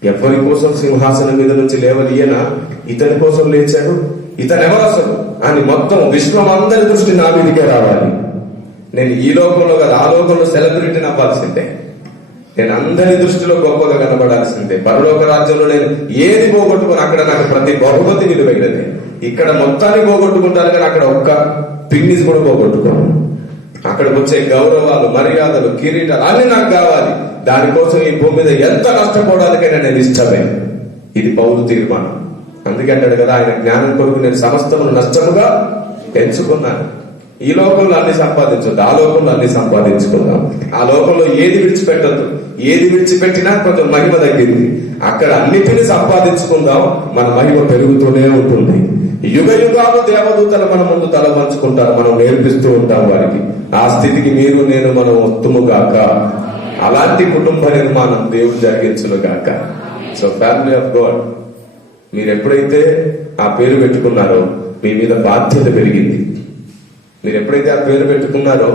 ఎవరి కోసం సింహాసనం మీద నుంచి లేవలియనా ఇతని కోసం లేచాడు, ఇతను ఎవరు అసలు అని మొత్తం విశ్వం అందరి దృష్టి నా మీదకే రావాలి. నేను ఈ లోకంలో కదా, ఆ లోకంలో సెలబ్రిటీని అవ్వాల్సిందే. నేను అందరి దృష్టిలో గొప్పగా కనబడాల్సిందే. పరలోక రాజ్యంలో నేను ఏది పోగొట్టుకుని అక్కడ నాకు ప్రతి బహుమతి విలువైనది. ఇక్కడ మొత్తాన్ని పోగొట్టుకుంటాను, కానీ అక్కడ ఒక్క పిన్నిస్ కూడా పోగొట్టుకోను. అక్కడికి వచ్చే గౌరవాలు, మర్యాదలు, కిరీటాలు అన్ని నాకు కావాలి. దానికోసం ఈ భూమి మీద ఎంత నష్టపోవడానికైనా నేను ఇష్టమే. ఇది పౌలు తీర్మానం. అందుకే అంటాడు కదా, ఆయన జ్ఞానం కొరకు నేను సమస్తమును నష్టముగా ఎంచుకున్నాను. ఈ లోకంలో అన్ని సంపాదించొద్దు, ఆ లోకంలో అన్ని సంపాదించుకుందాం. ఆ లోకంలో ఏది విడిచిపెట్టద్దు, ఏది విడిచిపెట్టినా కొంచెం మహిమ తగ్గింది. అక్కడ అన్నిటినీ సంపాదించుకుందాం, మన మహిమ పెరుగుతూనే ఉంటుంది. యుగ యుగాలు దేవదూతలు మన ముందు తల పంచుకుంటారు, మనం నేర్పిస్తూ ఉంటాం వారికి. ఆ స్థితికి మీరు నేను మనం వస్తుముగాక. అలాంటి కుటుంబ నిర్మాణం దేవుడు జరిగించునుగాక. సో ఫ్యామిలీ ఆఫ్ గాడ్, మీరు ఎప్పుడైతే ఆ పేరు పెట్టుకున్నారో మీ మీద బాధ్యత పెరిగింది. మీరు ఎప్పుడైతే ఆ పేరు పెట్టుకున్నారో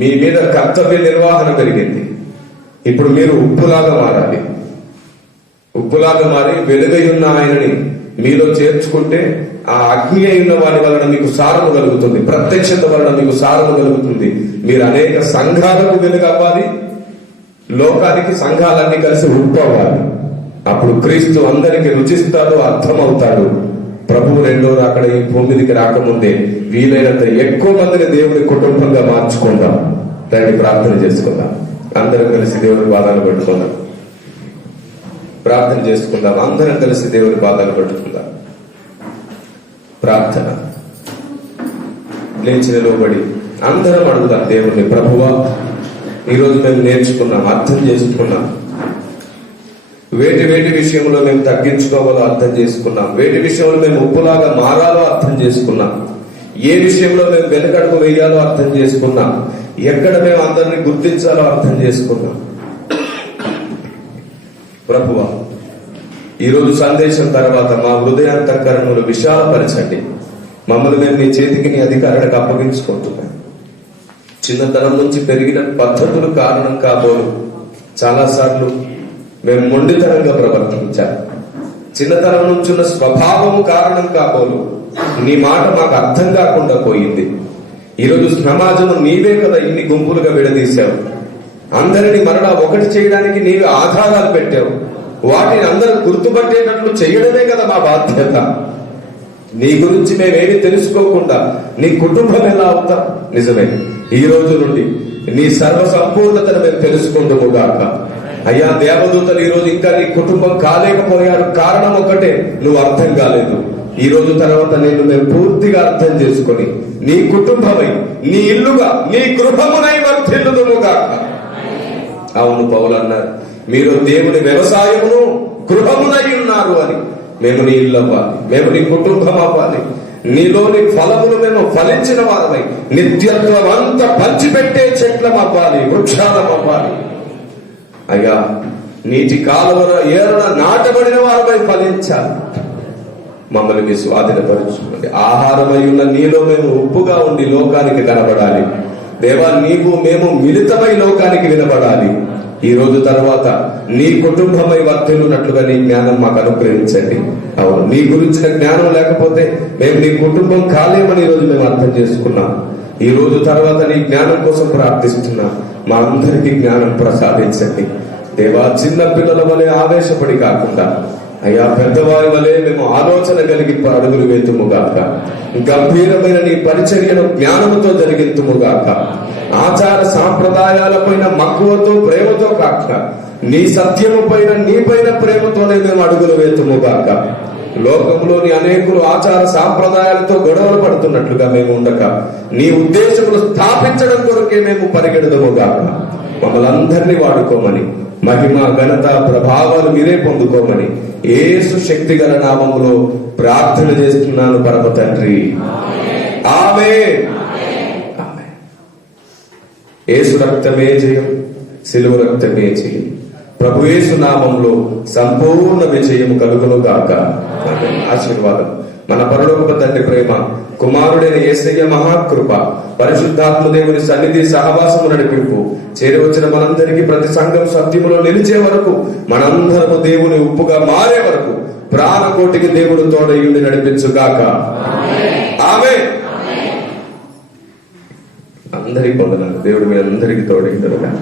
మీ మీద కర్తవ్య నిర్వహణ పెరిగింది. ఇప్పుడు మీరు ఉప్పులాగా మారాలి. ఉప్పులాగా మారి వెలుగై ఉన్న ఆయనని మీలో చేర్చుకుంటే ఆ అగ్ని అయిన వారి వలన మీకు సారము కలుగుతుంది, ప్రత్యక్షత వలన మీకు సారము కలుగుతుంది. మీరు అనేక సంఘాలకు వెలుగు అవ్వాలి, లోకానికి సంఘాలన్నీ కలిసి ఉప్పు అవ్వాలి. అప్పుడు క్రీస్తు అందరికి రుచిస్తాడు, అర్థమవుతాడు. ప్రభువు రెండో రాకడ ఈ భూమి మీదకి రాకముందే వీలైనంత ఎక్కువ మందిని దేవుని కుటుంబంగా మార్చుకుందాం. దాన్ని ప్రార్థన చేసుకుందాం. అందరం కలిసి దేవుని పాదాలు పట్టుకుందాం. ప్రార్థన చేసుకుందాం. అందరం కలిసి దేవుని పాదాలు పట్టుకుందాం. ప్రార్థన. లేచి నిలవబడి అందరం అడుగుదాం దేవుణ్ణి, ప్రభువా ఈరోజు మేము నేర్చుకున్నాం, అర్థం చేసుకున్నాం. వేటి వేటి విషయంలో మేము తగ్గించుకోవాలో అర్థం చేసుకున్నాం. వేటి విషయంలో మేము ఉప్పులాగా మారాలో అర్థం చేసుకున్నాం. ఏ విషయంలో మేము వెనకడుగు వేయాలో అర్థం చేసుకున్నాం. ఎక్కడ మేము అందరినీ గుర్తించాలో అర్థం చేసుకున్నాం. ప్రభువా ఈరోజు సందేశం తర్వాత మా హృదయాంతఃకరణలు విశాలపరచండి. మమ్మల్ని మేము నీ చేతికి నీ అధికారానికి అప్పగించుకుంటున్నాం. చిన్నతనం నుంచి పెరిగిన పద్ధతులు కారణం కాబోలు చాలాసార్లు మేము మొండితనంగా ప్రవర్తించాం. చిన్నతనం నుంచి ఉన్న స్వభావము కారణం కాబోలు నీ మాట మాకు అర్థం కాకుండా పోయింది. ఈరోజు సమాజం నీవే కదా ఇన్ని గుంపులుగా విడదీశావు. అందరినీ మరలా ఒకటి చేయడానికి నీవే ఆధారాలు పెట్టావు. వాటిని అందరూ గుర్తుపట్టేటట్లు చేయడమే కదా మా బాధ్యత. నీ గురించి మేమేమి తెలుసుకోకుండా నీ కుటుంబం ఎలా అవుతాం? నిజమే, ఈ రోజు నుండి నీ సర్వ సంపూర్ణతను మేము తెలుసుకుంటాము గాక. అయ్యా దేవదూతలు ఈ రోజు ఇంకా నీ కుటుంబం కాలేకపోయారు. కారణం ఒకటే, నువ్వు అర్థం కాలేదు. ఈ రోజు తర్వాత నేను మేము పూర్తిగా అర్థం చేసుకొని నీ కుటుంబమై నీ ఇల్లుగా నీ గృహమునై వర్ధిల్లుదుము గాక. అవును, పౌలు అన్నారు, మీరు దేవుని వ్యవసాయమును గృహమునై ఉన్నారు అని. మేము నీ ఇల్లు అవ్వాలి, మేము నీ కుటుంబం అవ్వాలి. నీలోని ఫలములు మేము ఫలించిన వారమై నిత్యత్వం అంతా పంచిపెట్టే చెట్లం అవ్వాలి, వృక్షాలం అవ్వాలి. అయ్యా నీటి కాలువల ఏరణ నాటబడిన వారమై ఫలించాలి. మమ్మల్ని మీ స్వాధీనపరుచుకోండి. ఆహారమై ఉన్న నీలో మేము ఉప్పుగా ఉండి లోకానికి కనబడాలి. దేవా నీవు మేము మిళితమై లోకానికి వినబడాలి. ఈ రోజు తర్వాత నీ కుటుంబమై వర్ధిల్లునట్లుగా నీ జ్ఞానం మాకు అనుగ్రహించండి. అవును, నీ గురించిన జ్ఞానం లేకపోతే మేము నీ కుటుంబం కాలేమని ఈ రోజు మేము అర్థం చేసుకున్నాం. ఈ రోజు తర్వాత నీ జ్ఞానం కోసం ప్రార్థిస్తున్నాం. మా అందరికీ జ్ఞానం ప్రసాదించండి దేవా. చిన్న పిల్లల వలె ఆవేశపడి కాకుండా అయ్యా పెద్దవారి వలె మేము ఆలోచన కలిగి అడుగులు వేతుముగాక. గంభీరమైన నీ పరిచర్యను జ్ఞానముతో జరిగింతుముగాక. ఆచార సాంప్రదాయాల పైన మక్కువతో ప్రేమతో కాక నీ సత్యము పైన నీ పైన ప్రేమతోనే మేము అడుగులు వేతుముగాక. లోకంలోని అనేకులు ఆచార సాంప్రదాయాలతో గొడవలు పడుతున్నట్లుగా మేము ఉండక నీ ఉద్దేశములు స్థాపించడం కొరకే మేము పరిగెడదముగాక. మమ్మల్ని అందరినీ వాడుకోమని, మహిమ ఘనత ప్రభావాలు మీరే పొందుకోమని యేసు శక్తి గల నామములో ప్రార్థన చేస్తున్నాను పరమ తండ్రి. ఆమేన్. యేసు రక్తమే జయం, సిలువ రక్తమే జయం. ప్రభు యేసు నామంలో సంపూర్ణ విజయము కలుగును గాక. ఆశీర్వాదం. మన పరలోకపు తండ్రి ప్రేమ, కుమారుడైన యేసయ్య మహాకృప, పరిశుద్ధాత్మ దేవుని సన్నిధి సహవాసము నడిపింపు చేరవచ్చిన మనందరికీ ప్రతి సంఘం సత్యములో నిలిచే వరకు, మనందరము దేవుని ఉప్పుగా మారే వరకు ప్రాణకోటికి దేవుడు తోడయుండి నడిపించుగాక. ఆమేన్. అందరికీ వందనాలు. దేవుడు మీ అందరికీ తోడైండుగాక.